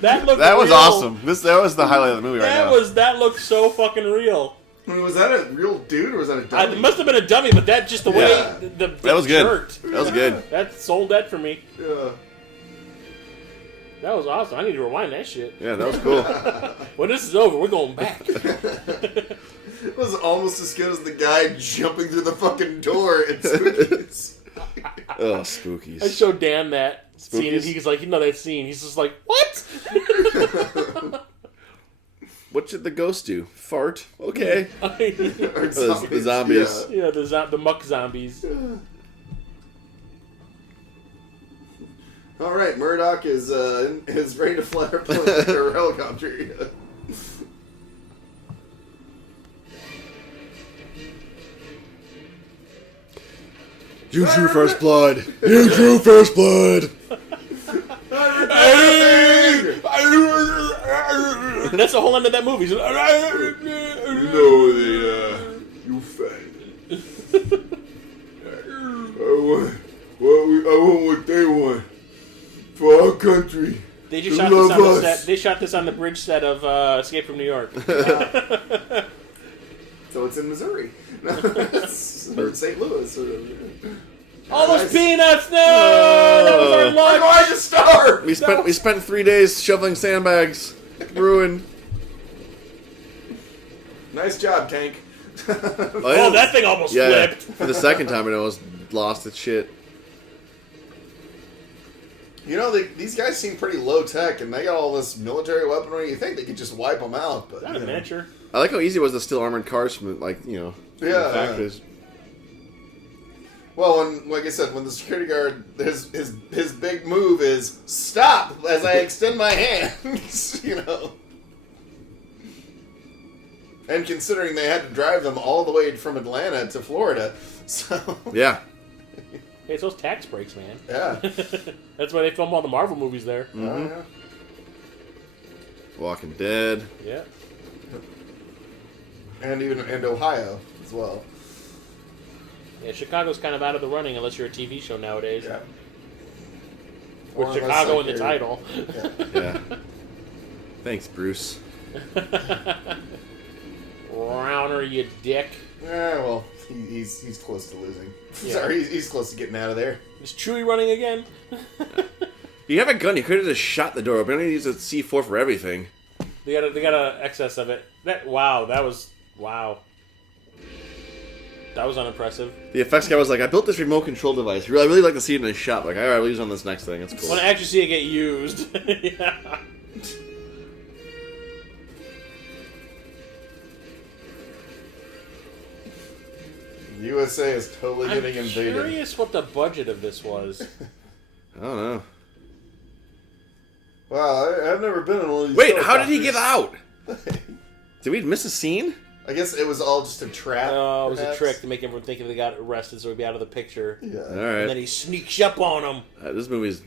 That looked. That was real. awesome. That was the highlight of the movie right now. That looked so fucking real. I mean, was that a real dude or was that a dummy? It must have been a dummy, but that just the way Yeah. the That was good. jerked. That was good. That sold that for me. Yeah. That was awesome. I need to rewind that shit. Yeah, that was cool. When this is over, we're going back. It was almost as good as the guy jumping through the fucking door in Spookies. Oh, spookies. I showed Dan that scene, and Spookies? he's like, you know that scene. He's just like, what? What should the ghost do? Fart? Okay. Or The zombies. Yeah, the muck zombies. Yeah. All right, Murdoch is ready to fly our plane or helicopter. You drew first blood. You drew first blood. That's the whole end of that movie. You fat. I want what they want for our country. They just shot this on the set. They shot this on the bridge set of Escape from New York. So it's in Missouri. Or St. Louis. All those peanuts! No, that was our I'm lunch. going to starve. We spent 3 days shoveling sandbags. Ruined. Nice job, Tank. Oh, that thing almost flipped. For the second time, it almost lost its shit. You know, these guys seem pretty low tech, and they got all this military weaponry. You think they could just wipe them out? But Not a miniature. I like how easy it was to steal armored cars from, like, you know, Yeah. factories. Well, and like I said, when the security guard, his big move is stop as I extend my hands, you know. And considering they had to drive them all the way from Atlanta to Florida, so Yeah. Hey, it's those tax breaks, man. yeah. That's why they film all the Marvel movies there. Oh, yeah. Walking Dead. Yeah. And Ohio as well. Yeah, Chicago's kind of out of the running unless you're a TV show nowadays. Yeah. With Or unless, Chicago like, in the you're- title. Yeah. Thanks, Bruce. Rowner, you dick. Yeah, well, he's close to losing. Yeah. Sorry, he's close to getting out of there. Is Chewie running again? You have a gun. You could have just shot the door open. You don't need to use a C4 for everything. They got a excess of it. That was unimpressive. The effects guy was like, I built this remote control device. I really like to see it in a shop. Like, all right, we'll use it on this next thing. It's I cool. want to actually see it get used. Yeah. The USA is totally getting I'm invaded. curious what the budget of this was. I don't know. Wow, I've never been in one of these. Wait, how did he get helicopters. out? Did we miss a scene? I guess it was all just a trap. No, it was a perhaps? trick to make everyone think they got arrested so he'd be out of the picture. Yeah. All And then right. he sneaks up on them. This movie's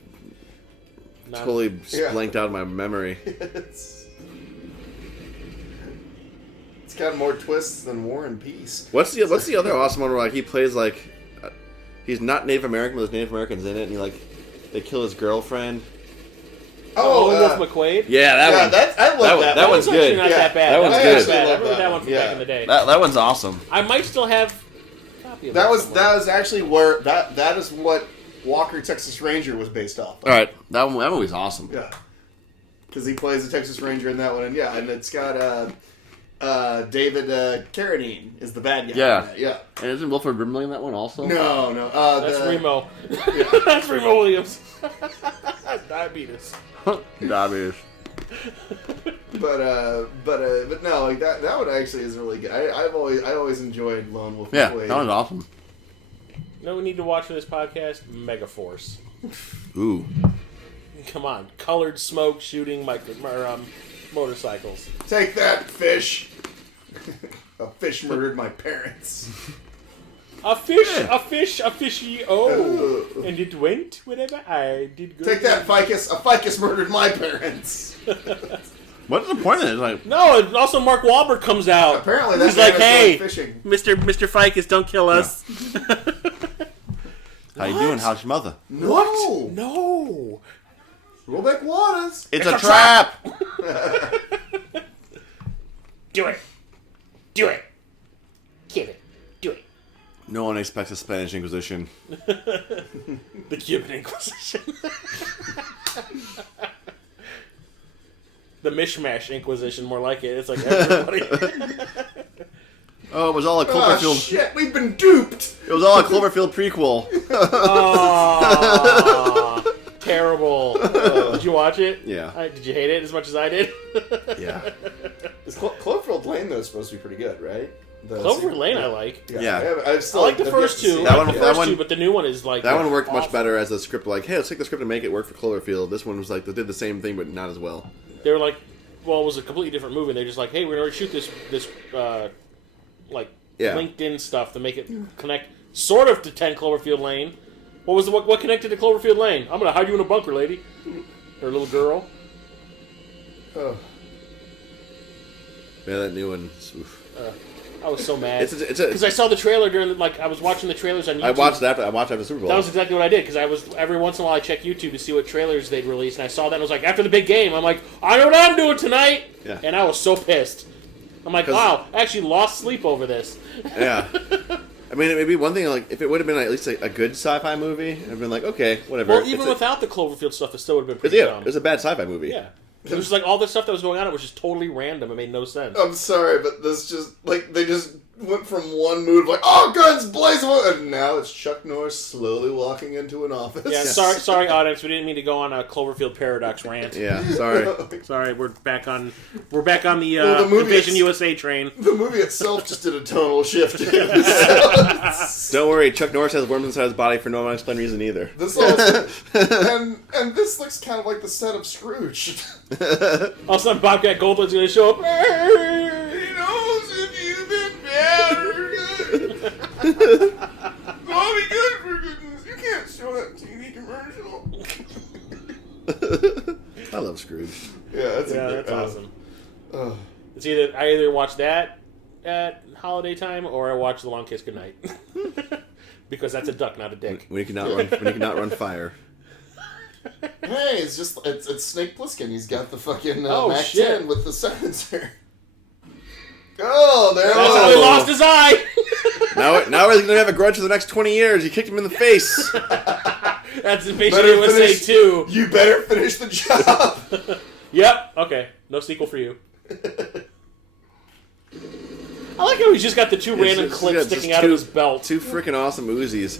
Not- totally Yeah. blanked out of my memory. it's got more twists than War and Peace. What's the other awesome one where like he plays like he's not Native American, but there's Native Americans in it, and he like they kill his girlfriend. Oh, Wolf McQuaid? Yeah, that one. I love that. That one's actually good. not Yeah. that bad. That one's was good. not bad. I I love remember that that one. one from Yeah. back in the day. That one's awesome. I might still have a copy of That it was somewhere. actually where that is what Walker Texas Ranger was based off of. All right, that movie's awesome. Yeah. Because he plays the Texas Ranger in that one, and and it's got David Carradine is the bad guy. Yeah. in that, yeah. And isn't Wilford Brimley in that one also? No. That's Remo. That's Remo Williams. Diabetes. Diabetes. But no, like that one actually is really good. I always enjoyed Lone Wolf. Yeah, McQuade. that one's awesome. You know what we need to watch for this podcast? Megaforce. Ooh. Come on. Colored smoke shooting motorcycles. Take that, fish. A fish murdered my parents. A fishy, oh. And it went whenever I did go. Take that, ficus. A ficus murdered my parents. What's the point of it? It's like, No, and also Mark Wahlberg comes out. Apparently, that he's man like, is hey, going fishing. Mr. Ficus, don't kill us. how you doing? How's your mother? No. No. Roll back waters. It's a trap! Do it. Do it. Get it. Do it. No one expects a Spanish Inquisition. The Cuban Inquisition. The Mishmash Inquisition, more like it. It's like everybody. Oh, it was all a Oh, Cloverfield. shit. We've been duped. It was all a Cloverfield prequel. Oh, terrible. Did you watch it? Yeah. Did you hate it as much as I did? Yeah. Is Cloverfield Lane, though, supposed to be pretty good, right? Cloverfield Lane I like. Yeah. I've I still like the I've first yet to two. see That I one- like the that first one- two, but the new one is like That one worked much awful. better as a script. Like, hey, let's take the script and make it work for Cloverfield. This one was like, they did the same thing, but not as well. They were like, well, it was a completely different movie. They're just like, hey, we're going to shoot this Yeah. LinkedIn stuff to make it connect sort of to 10 Cloverfield Lane. What connected to Cloverfield Lane? I'm going to hide you in a bunker, lady. Or little girl. Oh. Yeah, that new one. Oof. I was so mad. It's a- Because I saw the trailer during, I was watching the trailers on YouTube. I watched after the Super Bowl. That was exactly what I did, because I was, every once in a while I check YouTube to see what trailers they'd release, and I saw that and I was like, after the big game, I'm like, I know what I'm doing tonight! Yeah. And I was so pissed. I'm like, 'Cause- wow, I actually lost sleep over this. Yeah. I mean, it would be one thing, like, if it would have been at least a good sci-fi movie, I'd been like, okay, whatever. Well, even without the Cloverfield stuff, it still would have been pretty Yeah, dumb. it was a bad sci-fi movie. Yeah. It was like all the stuff that was going on, it was just totally random. It made no sense. I'm sorry, but this just, like, they just went from one mood, like, oh, guns blazing, and now it's Chuck Norris slowly walking into an office. Yeah, sorry, audience. We didn't mean to go on a Cloverfield paradox rant. Yeah, sorry. Sorry, we're back on the Well, the movie Invasion is- USA train. The movie itself just did a tonal shift. Don't worry, Chuck Norris has worms inside his body for no unexplained reason either. This also, and this looks kind of like the set of Scrooge. All of a sudden, Bobcat Goldthwai's going to show up. He knows if you've been bad. Bobby Good, for goodness, you can't show that TV commercial. I love Scrooge. Yeah, That's awesome. It's I either watch that at holiday time or I watch The Long Kiss Goodnight. Because that's a duck, not a dick. When you cannot run fire. Hey, it's Snake Plissken. He's got the fucking Oh, Mac shit. 10 with the silencer. Oh, there it That's how he lost his eye! Now he's gonna have a grudge for the next 20 years. You kicked him in the face. That's Invasion Better USA finish- 2. You better finish the job. Yep. Okay. No sequel for you. I like how he's just got the two random just- clips yeah, sticking just out of his belt. Two freaking awesome Uzis.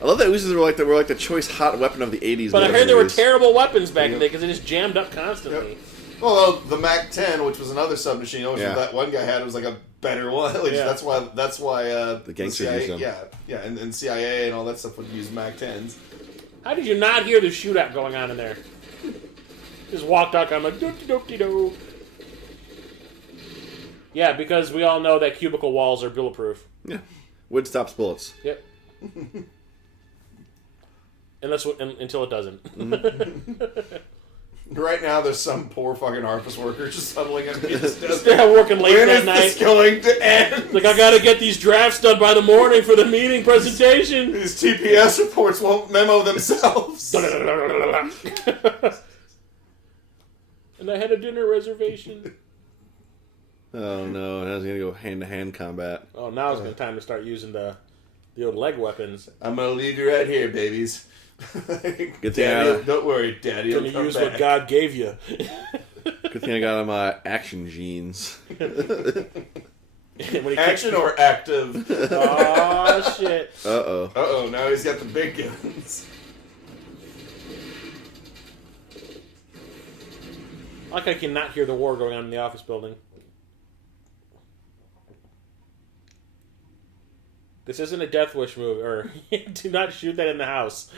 I love that Uzis were like the choice hot weapon of the 80s. But I movie heard there were movies. terrible weapons back in the day because they just jammed up constantly. Well, the Mac 10, which was another submachine, which Yeah. that one guy had, was like a better one. Like, Yeah. That's why The gangsters CIA, use them. yeah, and CIA and all that stuff would use Mac 10s. How did you not hear the shootout going on in there? Just walked out, I'm like, doop-de-doop-de-doo. Yeah, because we all know that cubicle walls are bulletproof. Yeah. Wood stops bullets. Yep. Until it doesn't. Right now, there's some poor fucking office worker just huddling underneath his desk. They're working late When that is night. this going to end? Like, I gotta get these drafts done by the morning for the meeting presentation. These TPS reports won't memo themselves. And I had a dinner reservation. Oh no, now he's gonna go hand-to-hand combat. Oh, now it's time to start using the The old leg weapons. I'm gonna leave you right here, babies. Good thing Daddy, don't worry, Daddy. Gonna Will come use back. what God gave you. Good thing I got him action jeans. When he Action or active? Oh shit! Uh-oh. Uh-oh, now he's got the big guns. Like I cannot hear the war going on in the office building. This isn't a Death Wish movie, or do not shoot that in the house.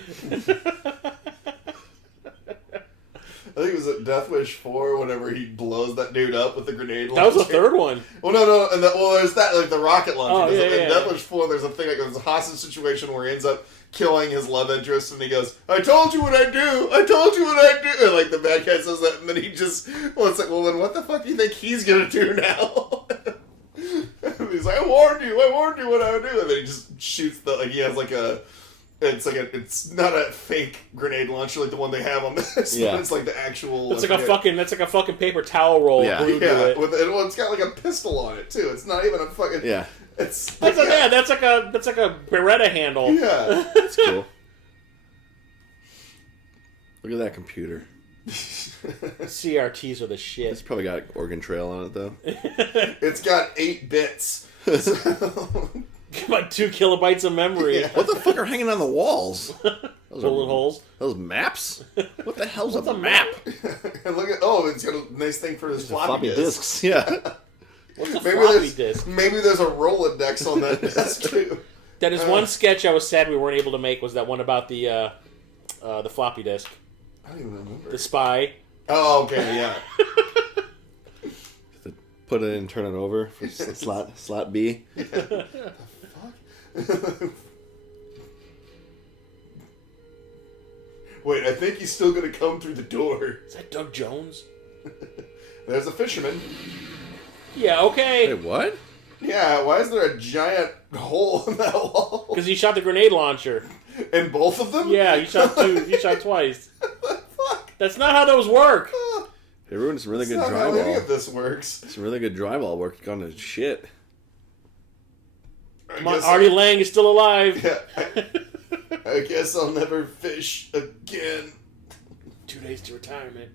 I think it was at Death Wish 4 whenever he blows that dude up with the grenade launcher. That was the third one. Well, no, and there's that, like, the rocket launcher. Oh, yeah, in yeah. Death Wish 4, there's a thing, like, there's a hostage situation where he ends up killing his love interest, and he goes, I told you what I do! I told you what I do! And, like, the bad guy says that, and then he just, well, it's like, well, then what the fuck do you think he's gonna do now? And he's like, I warned you what I would do! And then he just shoots he has, like, it's not a fake grenade launcher like the one they have on this. Yeah. It's like the actual. That's like a fucking paper towel roll Yeah. glued to Yeah, it. well, it's got like a pistol on it too. It's not even a fucking. Yeah. It's That's like a Beretta handle. Yeah. That's cool. Look at that computer. CRTs are the shit. It's probably got Oregon Trail on it, though. It's got 8 bits. About 2 kilobytes of memory. Yeah. What the fuck are hanging on the walls? Those Bullet holes. Those maps? What the hell's What's a a map? And look at it's got a nice thing for his floppy disk. disks. Yeah. What's a Maybe floppy there's disk? maybe there's a Rolodex on that desk too. That is one sketch I was sad we weren't able to make. Was that one about the floppy disk, I don't even remember. the spy? Oh, okay, yeah. Put it in, turn it over for slot B. Wait, I think he's still gonna come through the door. Is that Doug Jones? There's a fisherman. Yeah, okay. Wait, what? Yeah, why is there a giant hole in that wall? Because he shot the grenade launcher. In both of them? Yeah, he shot twice. Fuck. That's not how those work. They ruined some really That's good not how any of drywall. this works. Some really good drywall work gone to shit. Come on, Artie Lang is still alive. Yeah, I guess I'll never fish again. 2 days to retirement.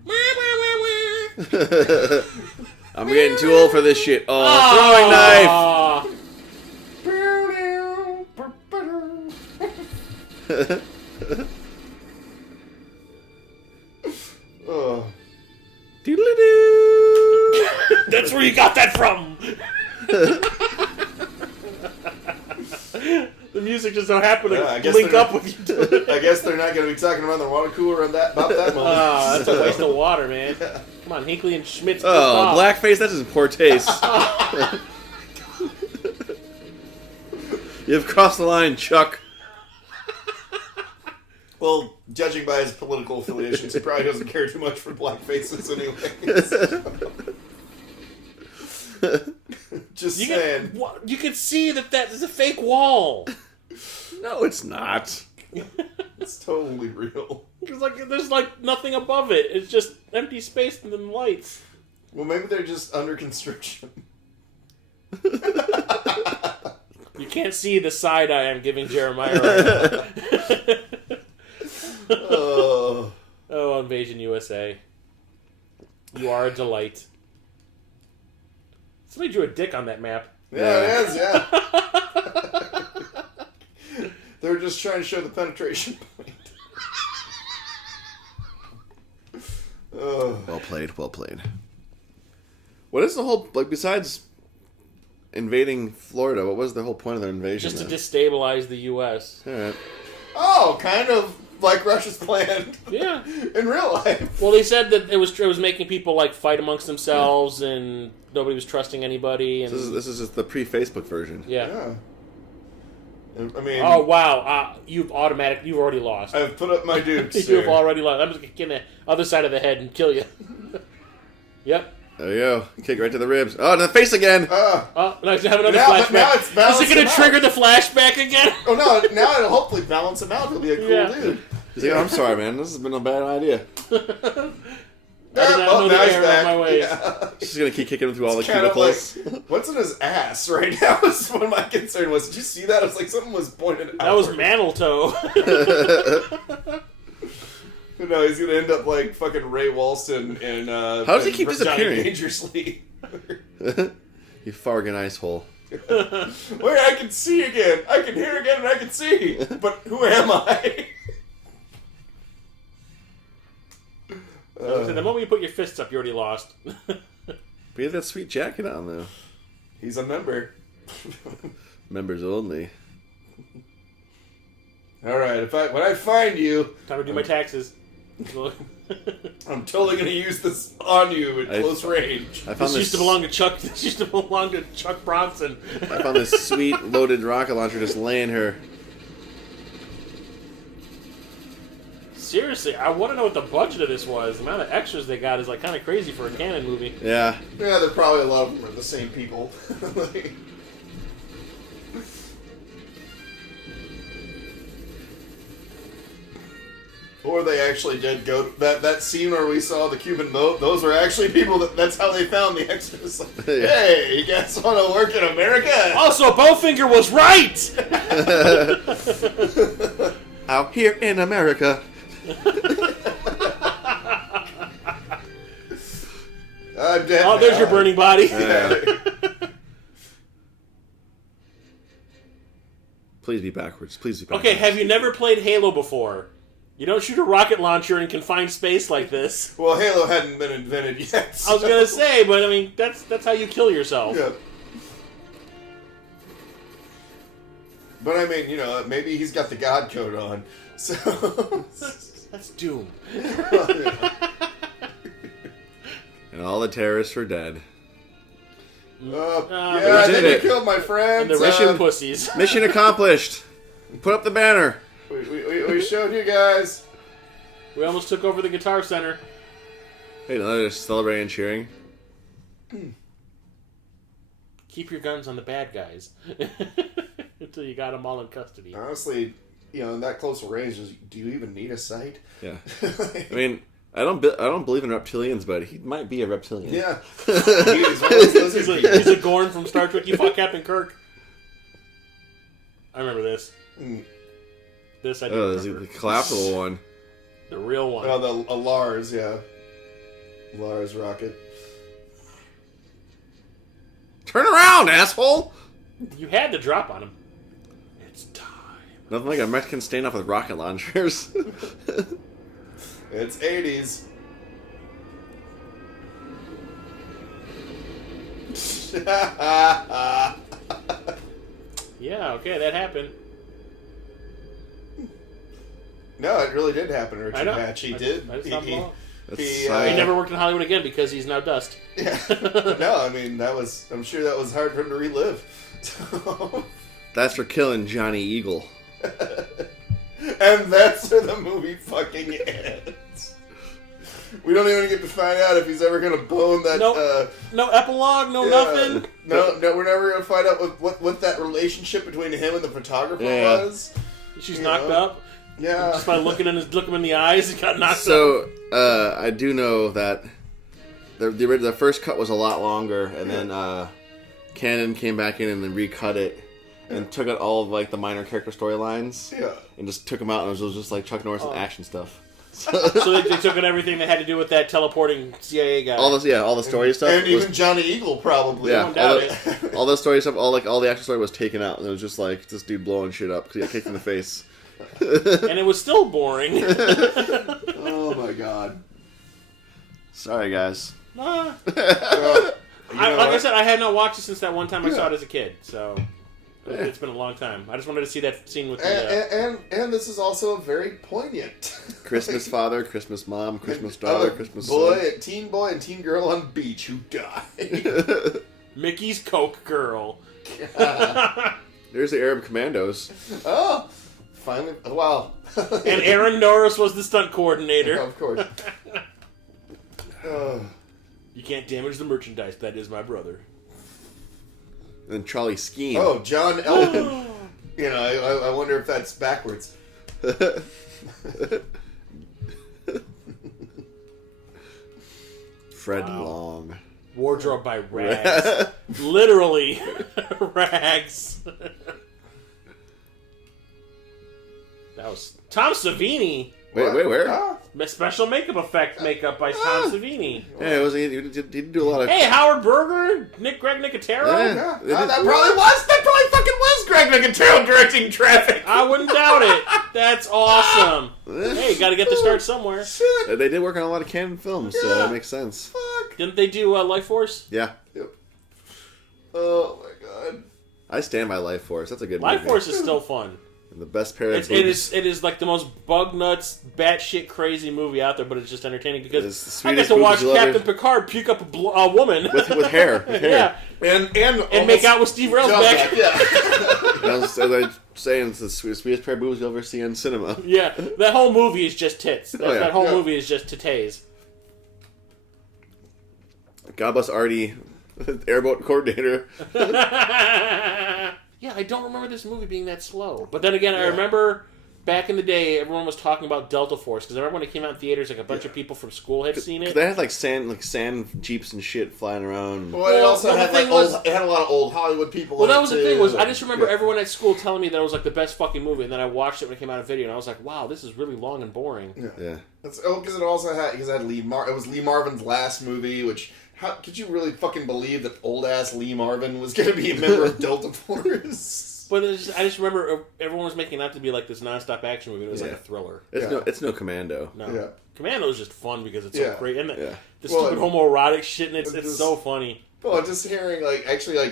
I'm getting too old for this shit. Oh, throwing knife! Oh. Doodle-doo. That's where you got that from. The music just so happened Yeah, I to guess link they're- up with you. Doing it. I guess they're not going to be talking around the water cooler about that moment. That's a waste of water, man. Come on, Hinckley and Schmidt's. Oh, blackface? That's in poor taste. You've crossed the line, Chuck. Well, judging by his political affiliations, he probably doesn't care too much for black faces anyway. Just saying. You can see that is a fake wall. No, it's not. It's totally real. There's nothing above it. It's just empty space and then lights. Well, maybe they're just under construction. You can't see the side eye I'm giving Jeremiah right now. Oh. Oh, Invasion USA. You are a delight. Somebody drew a dick on that map. Yeah, it is, yeah. They were just trying to show the penetration point. Well played, well played. What is the whole, besides invading Florida, what was the whole point of their invasion? Just to then? destabilize the U.S. Alright. Oh, kind of like Russia's plan. Yeah. In real life. Well, they said that it was making people fight amongst themselves, and nobody was trusting anybody. And This is just the pre-Facebook version. yeah. I mean, Oh wow! You've already lost. I've put up my dukes. You've sir. already lost. I'm just gonna get the other side of the head and kill you. Yep. There you go. Kick right to the ribs. Oh, to the face again! Oh, now he's have another Now- flashback. now it's Is balanced it going to him trigger out. the flashback again? Oh no! Now it'll hopefully balance him out. He'll be a cool Yeah. dude. He's like, I'm sorry, man. This has been a bad idea. I did not know the now he's error on my ways. Yeah. She's gonna keep kicking him through all the Kind of cubicles. like, what's in his ass right now is what my concern was. Did you see that? It was like something was pointed out. That was Mantle-toe. No, he's gonna end up like fucking Ray Walston and How does he keep Johnny disappearing? Dangerously. You fargan ice hole. Wait, I can see again. I can hear again, and I can see. But who am I? So the moment you put your fists up, you already lost. But he had that sweet jacket on though. He's a member. Members only. All right, when I find you, Time to do my taxes. I'm totally gonna use this on you at close range. I found This used to belong to Chuck. This used to belong to Chuck Bronson. I found this sweet loaded rocket launcher just laying here. Seriously, I want to know what the budget of this was. The amount of extras they got is like kind of crazy for a canon movie. Yeah. Yeah, they're probably a lot of them are the same people. Like, or they actually did go that scene where we saw the Cuban boat. Those are actually people that's how they found the extras. Like, hey, you guys want to work in America? Also, Bowfinger was right. Out here in America. I'm dead. Oh, there's now. your burning body. Yeah. Please be backwards. Please be backwards. Okay, have you never played Halo before? You don't shoot a rocket launcher in confined space like this. Well, Halo hadn't been invented yet. I was gonna say, but I mean, that's how you kill yourself. Yeah. But I mean, you know, maybe he's got the God code on. So. That's Doom. And all the terrorists were dead. Yeah, we did they it. killed my friends. And the Russian pussies. Mission accomplished. Put up the banner. We showed you guys. We almost took over the Guitar Center. Hey, now they're just celebrating and cheering. Keep your guns on the bad guys until you got them all in custody. Honestly, you know, in that close range, do you even need a sight? Yeah. I mean, I don't believe in reptilians, but he might be a reptilian. Yeah. He's one of those lizard people. He's a Gorn from Star Trek. You fought Captain Kirk. I remember this. This I do Oh, there's remember. the collapsible one. The real one. Oh, the Lars, yeah. Lars rocket. Turn around, asshole! You had to drop on him. It's time. Nothing like a Mexican standing off with rocket launchers. It's 80s. Yeah, okay, that happened. No, it really did happen, I Richard know. Hatch. He I did. just stopped him off. That's He He never worked in Hollywood again because he's now dust. Yeah. No, I mean, I'm sure that was hard for him to relive. That's for killing Johnny Eagle. And that's where the movie fucking ends. We don't even get to find out if he's ever gonna bone that. No epilogue, no yeah. nothing. No, we're never gonna find out what that relationship between him and the photographer Yeah. was. She's You knocked know? up. Yeah. Just by looking him in the eyes, he got knocked up. So, I do know that the first cut was a lot longer, and then Canon came back in and then recut it and took out all of like the minor character storylines Yeah. and just took them out, and it was just like Chuck Norris and action stuff. So they took in everything that had to do with that teleporting CIA guy. all the story stuff, And was, even Johnny Eagle probably. yeah, don't doubt all the story stuff, all the action story was taken out, and it was just like this dude blowing shit up because he got kicked in the face. And it was still boring. Oh my god. Sorry, guys. Nah. Well, you know Like I what? said, I had not watched it since that one time I Yeah. saw it as a kid, so it's been a long time. I just wanted to see that scene with the... And this is also very poignant. Christmas father, Christmas mom, Christmas daughter, Christmas boy, son. a teen boy and teen girl on beach who died. Mickey's Coke Girl. There's the Arab Commandos. Oh, finally! Wow. And Aaron Norris was the stunt coordinator. Of course. Oh. You can't damage the merchandise. That is my brother. And Charlie Skeen. Oh, John Elkin. You know, I wonder if that's backwards. Fred Long. Wardrobe by Rags. Literally, Rags. That was Tom Savini. Wait, where? Ah, Special makeup effect makeup by Tom Savini. Yeah, it was. He did do a lot of. Hey, Howard Berger, Greg Nicotero. Yeah. yeah. That probably fucking was Greg Nicotero directing Traffic. I wouldn't doubt it. That's awesome. Hey, got to get the start somewhere. Shit. They did work on a lot of canon films, so Yeah. that makes sense. Fuck. Didn't they do Life Force? Yeah, Yep. Oh my god. I stand by Life Force. That's a good Life movie. Force is still fun. The best pair of It is like the most bug nuts, batshit crazy movie out there, but it's just entertaining It's because the I get sweetest to watch boobs you'll Captain ever- Picard puke up a woman. with hair. With hair. Yeah, And and make out with Steve Railsback. Yeah. As I was saying, it's the sweetest pair of boobs you'll ever see in cinema. Yeah, that whole movie is just tits. Oh, yeah. That whole Yeah. movie is just titties. God bless Artie, airboat coordinator. Yeah, I don't remember this movie being that slow. But then again, I remember back in the day, everyone was talking about Delta Force because I remember when it came out in theaters, like a bunch of people from school had seen it. They had like sand jeeps and shit flying around. Well, it also Well, had the like thing was- it had a lot of old Hollywood people. Well, in that it, was the too. thing was I just remember Yeah. everyone at school telling me that it was like the best fucking movie, and then I watched it when it came out on video, and I was like, wow, this is really long and boring. Yeah. Because it also had it had Lee it was Lee Marvin's last movie, which how could you really fucking believe that old ass Lee Marvin was going to be a member of Delta Force? But I just remember everyone was making it out to be like this nonstop action movie. It was like a thriller. It's no Commando. No, Yeah. Commando is just fun because it's Yeah. so great, and Yeah. the Well, stupid homoerotic shit, and it's just- so funny. Well, just hearing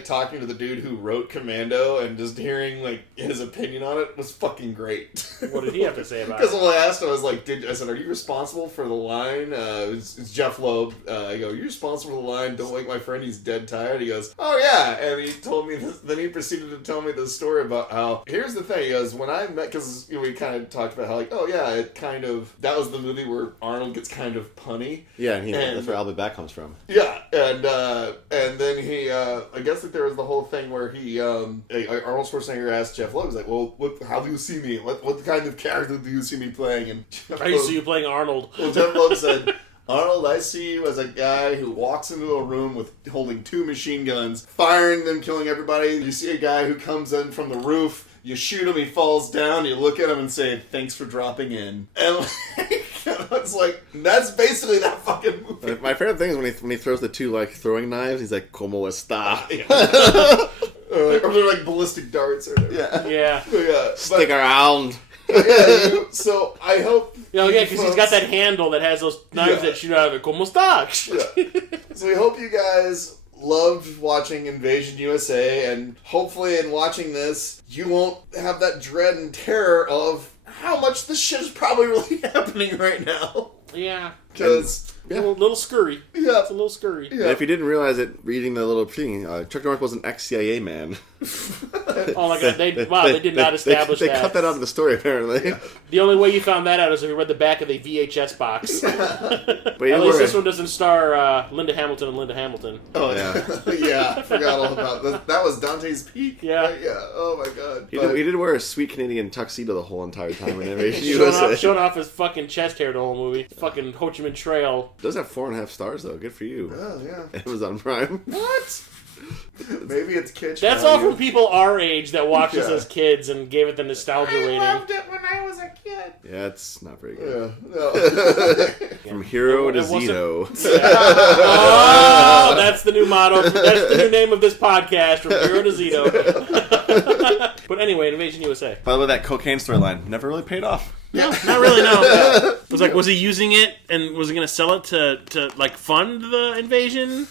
talking to the dude who wrote Commando and just hearing his opinion on it was fucking great. What did he have to say about Because it? when I asked him, I was like, I said, are you responsible for the line? It's Jeff Loeb. I go, you're responsible for the line, don't wake my friend, he's dead tired. He goes, oh yeah. And he told me this, then he proceeded to tell me this story about how, here's the thing, he goes, when I met, because we kind of talked about how that was the movie where Arnold gets kind of punny. Yeah, and And- that's where I'll Be Back comes from. Yeah, and then he, I guess there was the whole thing where he, Arnold Schwarzenegger asked Jeff Loeb, he's like, well, how do you see me? What kind of character do you see me playing? And Jeff I used to Loeb- see you playing Arnold. well, Jeff Loeb said, Arnold, I see you as a guy who walks into a room with holding 2 machine guns, firing them, killing everybody. You see a guy who comes in from the roof, you shoot him, he falls down, you look at him and say, thanks for dropping in. And it's like, that's basically that fucking movie. My favorite thing is when he throws the 2 throwing knives. He's like, "Como está?" Or they're like ballistic darts or whatever. Yeah. Yeah. Yeah. Stick around. So I hope. Yeah, because he's got that handle that has those knives that shoot out of it. Como está? So we hope you guys loved watching Invasion USA, and hopefully in watching this, you won't have that dread and terror of how much this shit is probably really happening right now. Yeah. Because, A little scurry. yeah. It's a little scurry. Yeah. And if you didn't realize it, reading the little thing, Chuck Norris was an ex-CIA man. Oh my god, they did not establish they that. cut that out of the story, apparently. The only way you found that out is if you read the back of the VHS box. But At least this were- one doesn't star Linda Hamilton and Linda Hamilton. Oh, Yeah. yeah. I forgot all about that. That was Dante's Peak. Yeah. Right? Yeah. Oh, my God. he did wear a sweet Canadian tuxedo the whole entire time in Invasion Showing USA. off his fucking chest hair the whole movie. Fucking Ho Chi Minh Trail. Does have 4.5 stars though. Good for you. Oh, yeah. Amazon Prime. What? Maybe it's kitsch. That's all value. from people our age that watched this Yeah. as kids and gave it the nostalgia rating. it when I was a kid. Yeah, it's not very good. Yeah. No. From hero to It wasn't- Zito. Oh, that's the new motto. That's the new name of this podcast, from Hero to Zito. But anyway, Invasion USA. By the way, that cocaine storyline never really paid off. No, not really, no. It was like, was he using it and was he going to sell it to fund the invasion?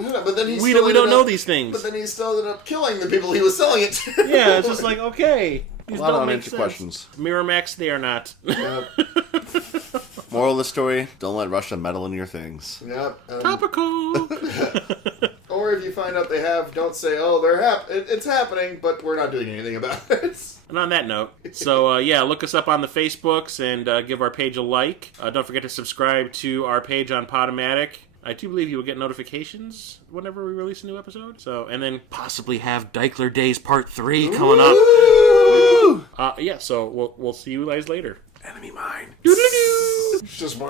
Yeah, but then he We still don't ended know up- these things. But then he still ended up killing the people he was selling it to. Yeah, it's just like, okay. A These lot of don't make unanswered sense. questions. Miramax, they are not. Yep. Moral of the story: don't let Russia meddle in your things. Yep. Topical. Or if you find out they have, don't say, "Oh, it's happening," but we're not doing anything about it. And on that note, so yeah, look us up on the Facebooks and give our page a like. Don't forget to subscribe to our page on Podomatic. I do believe you will get notifications whenever we release a new episode. So, and then possibly have Deuchler Days Part 3 coming up. Woo! Yeah, so we'll see you guys later. Enemy mine. Just.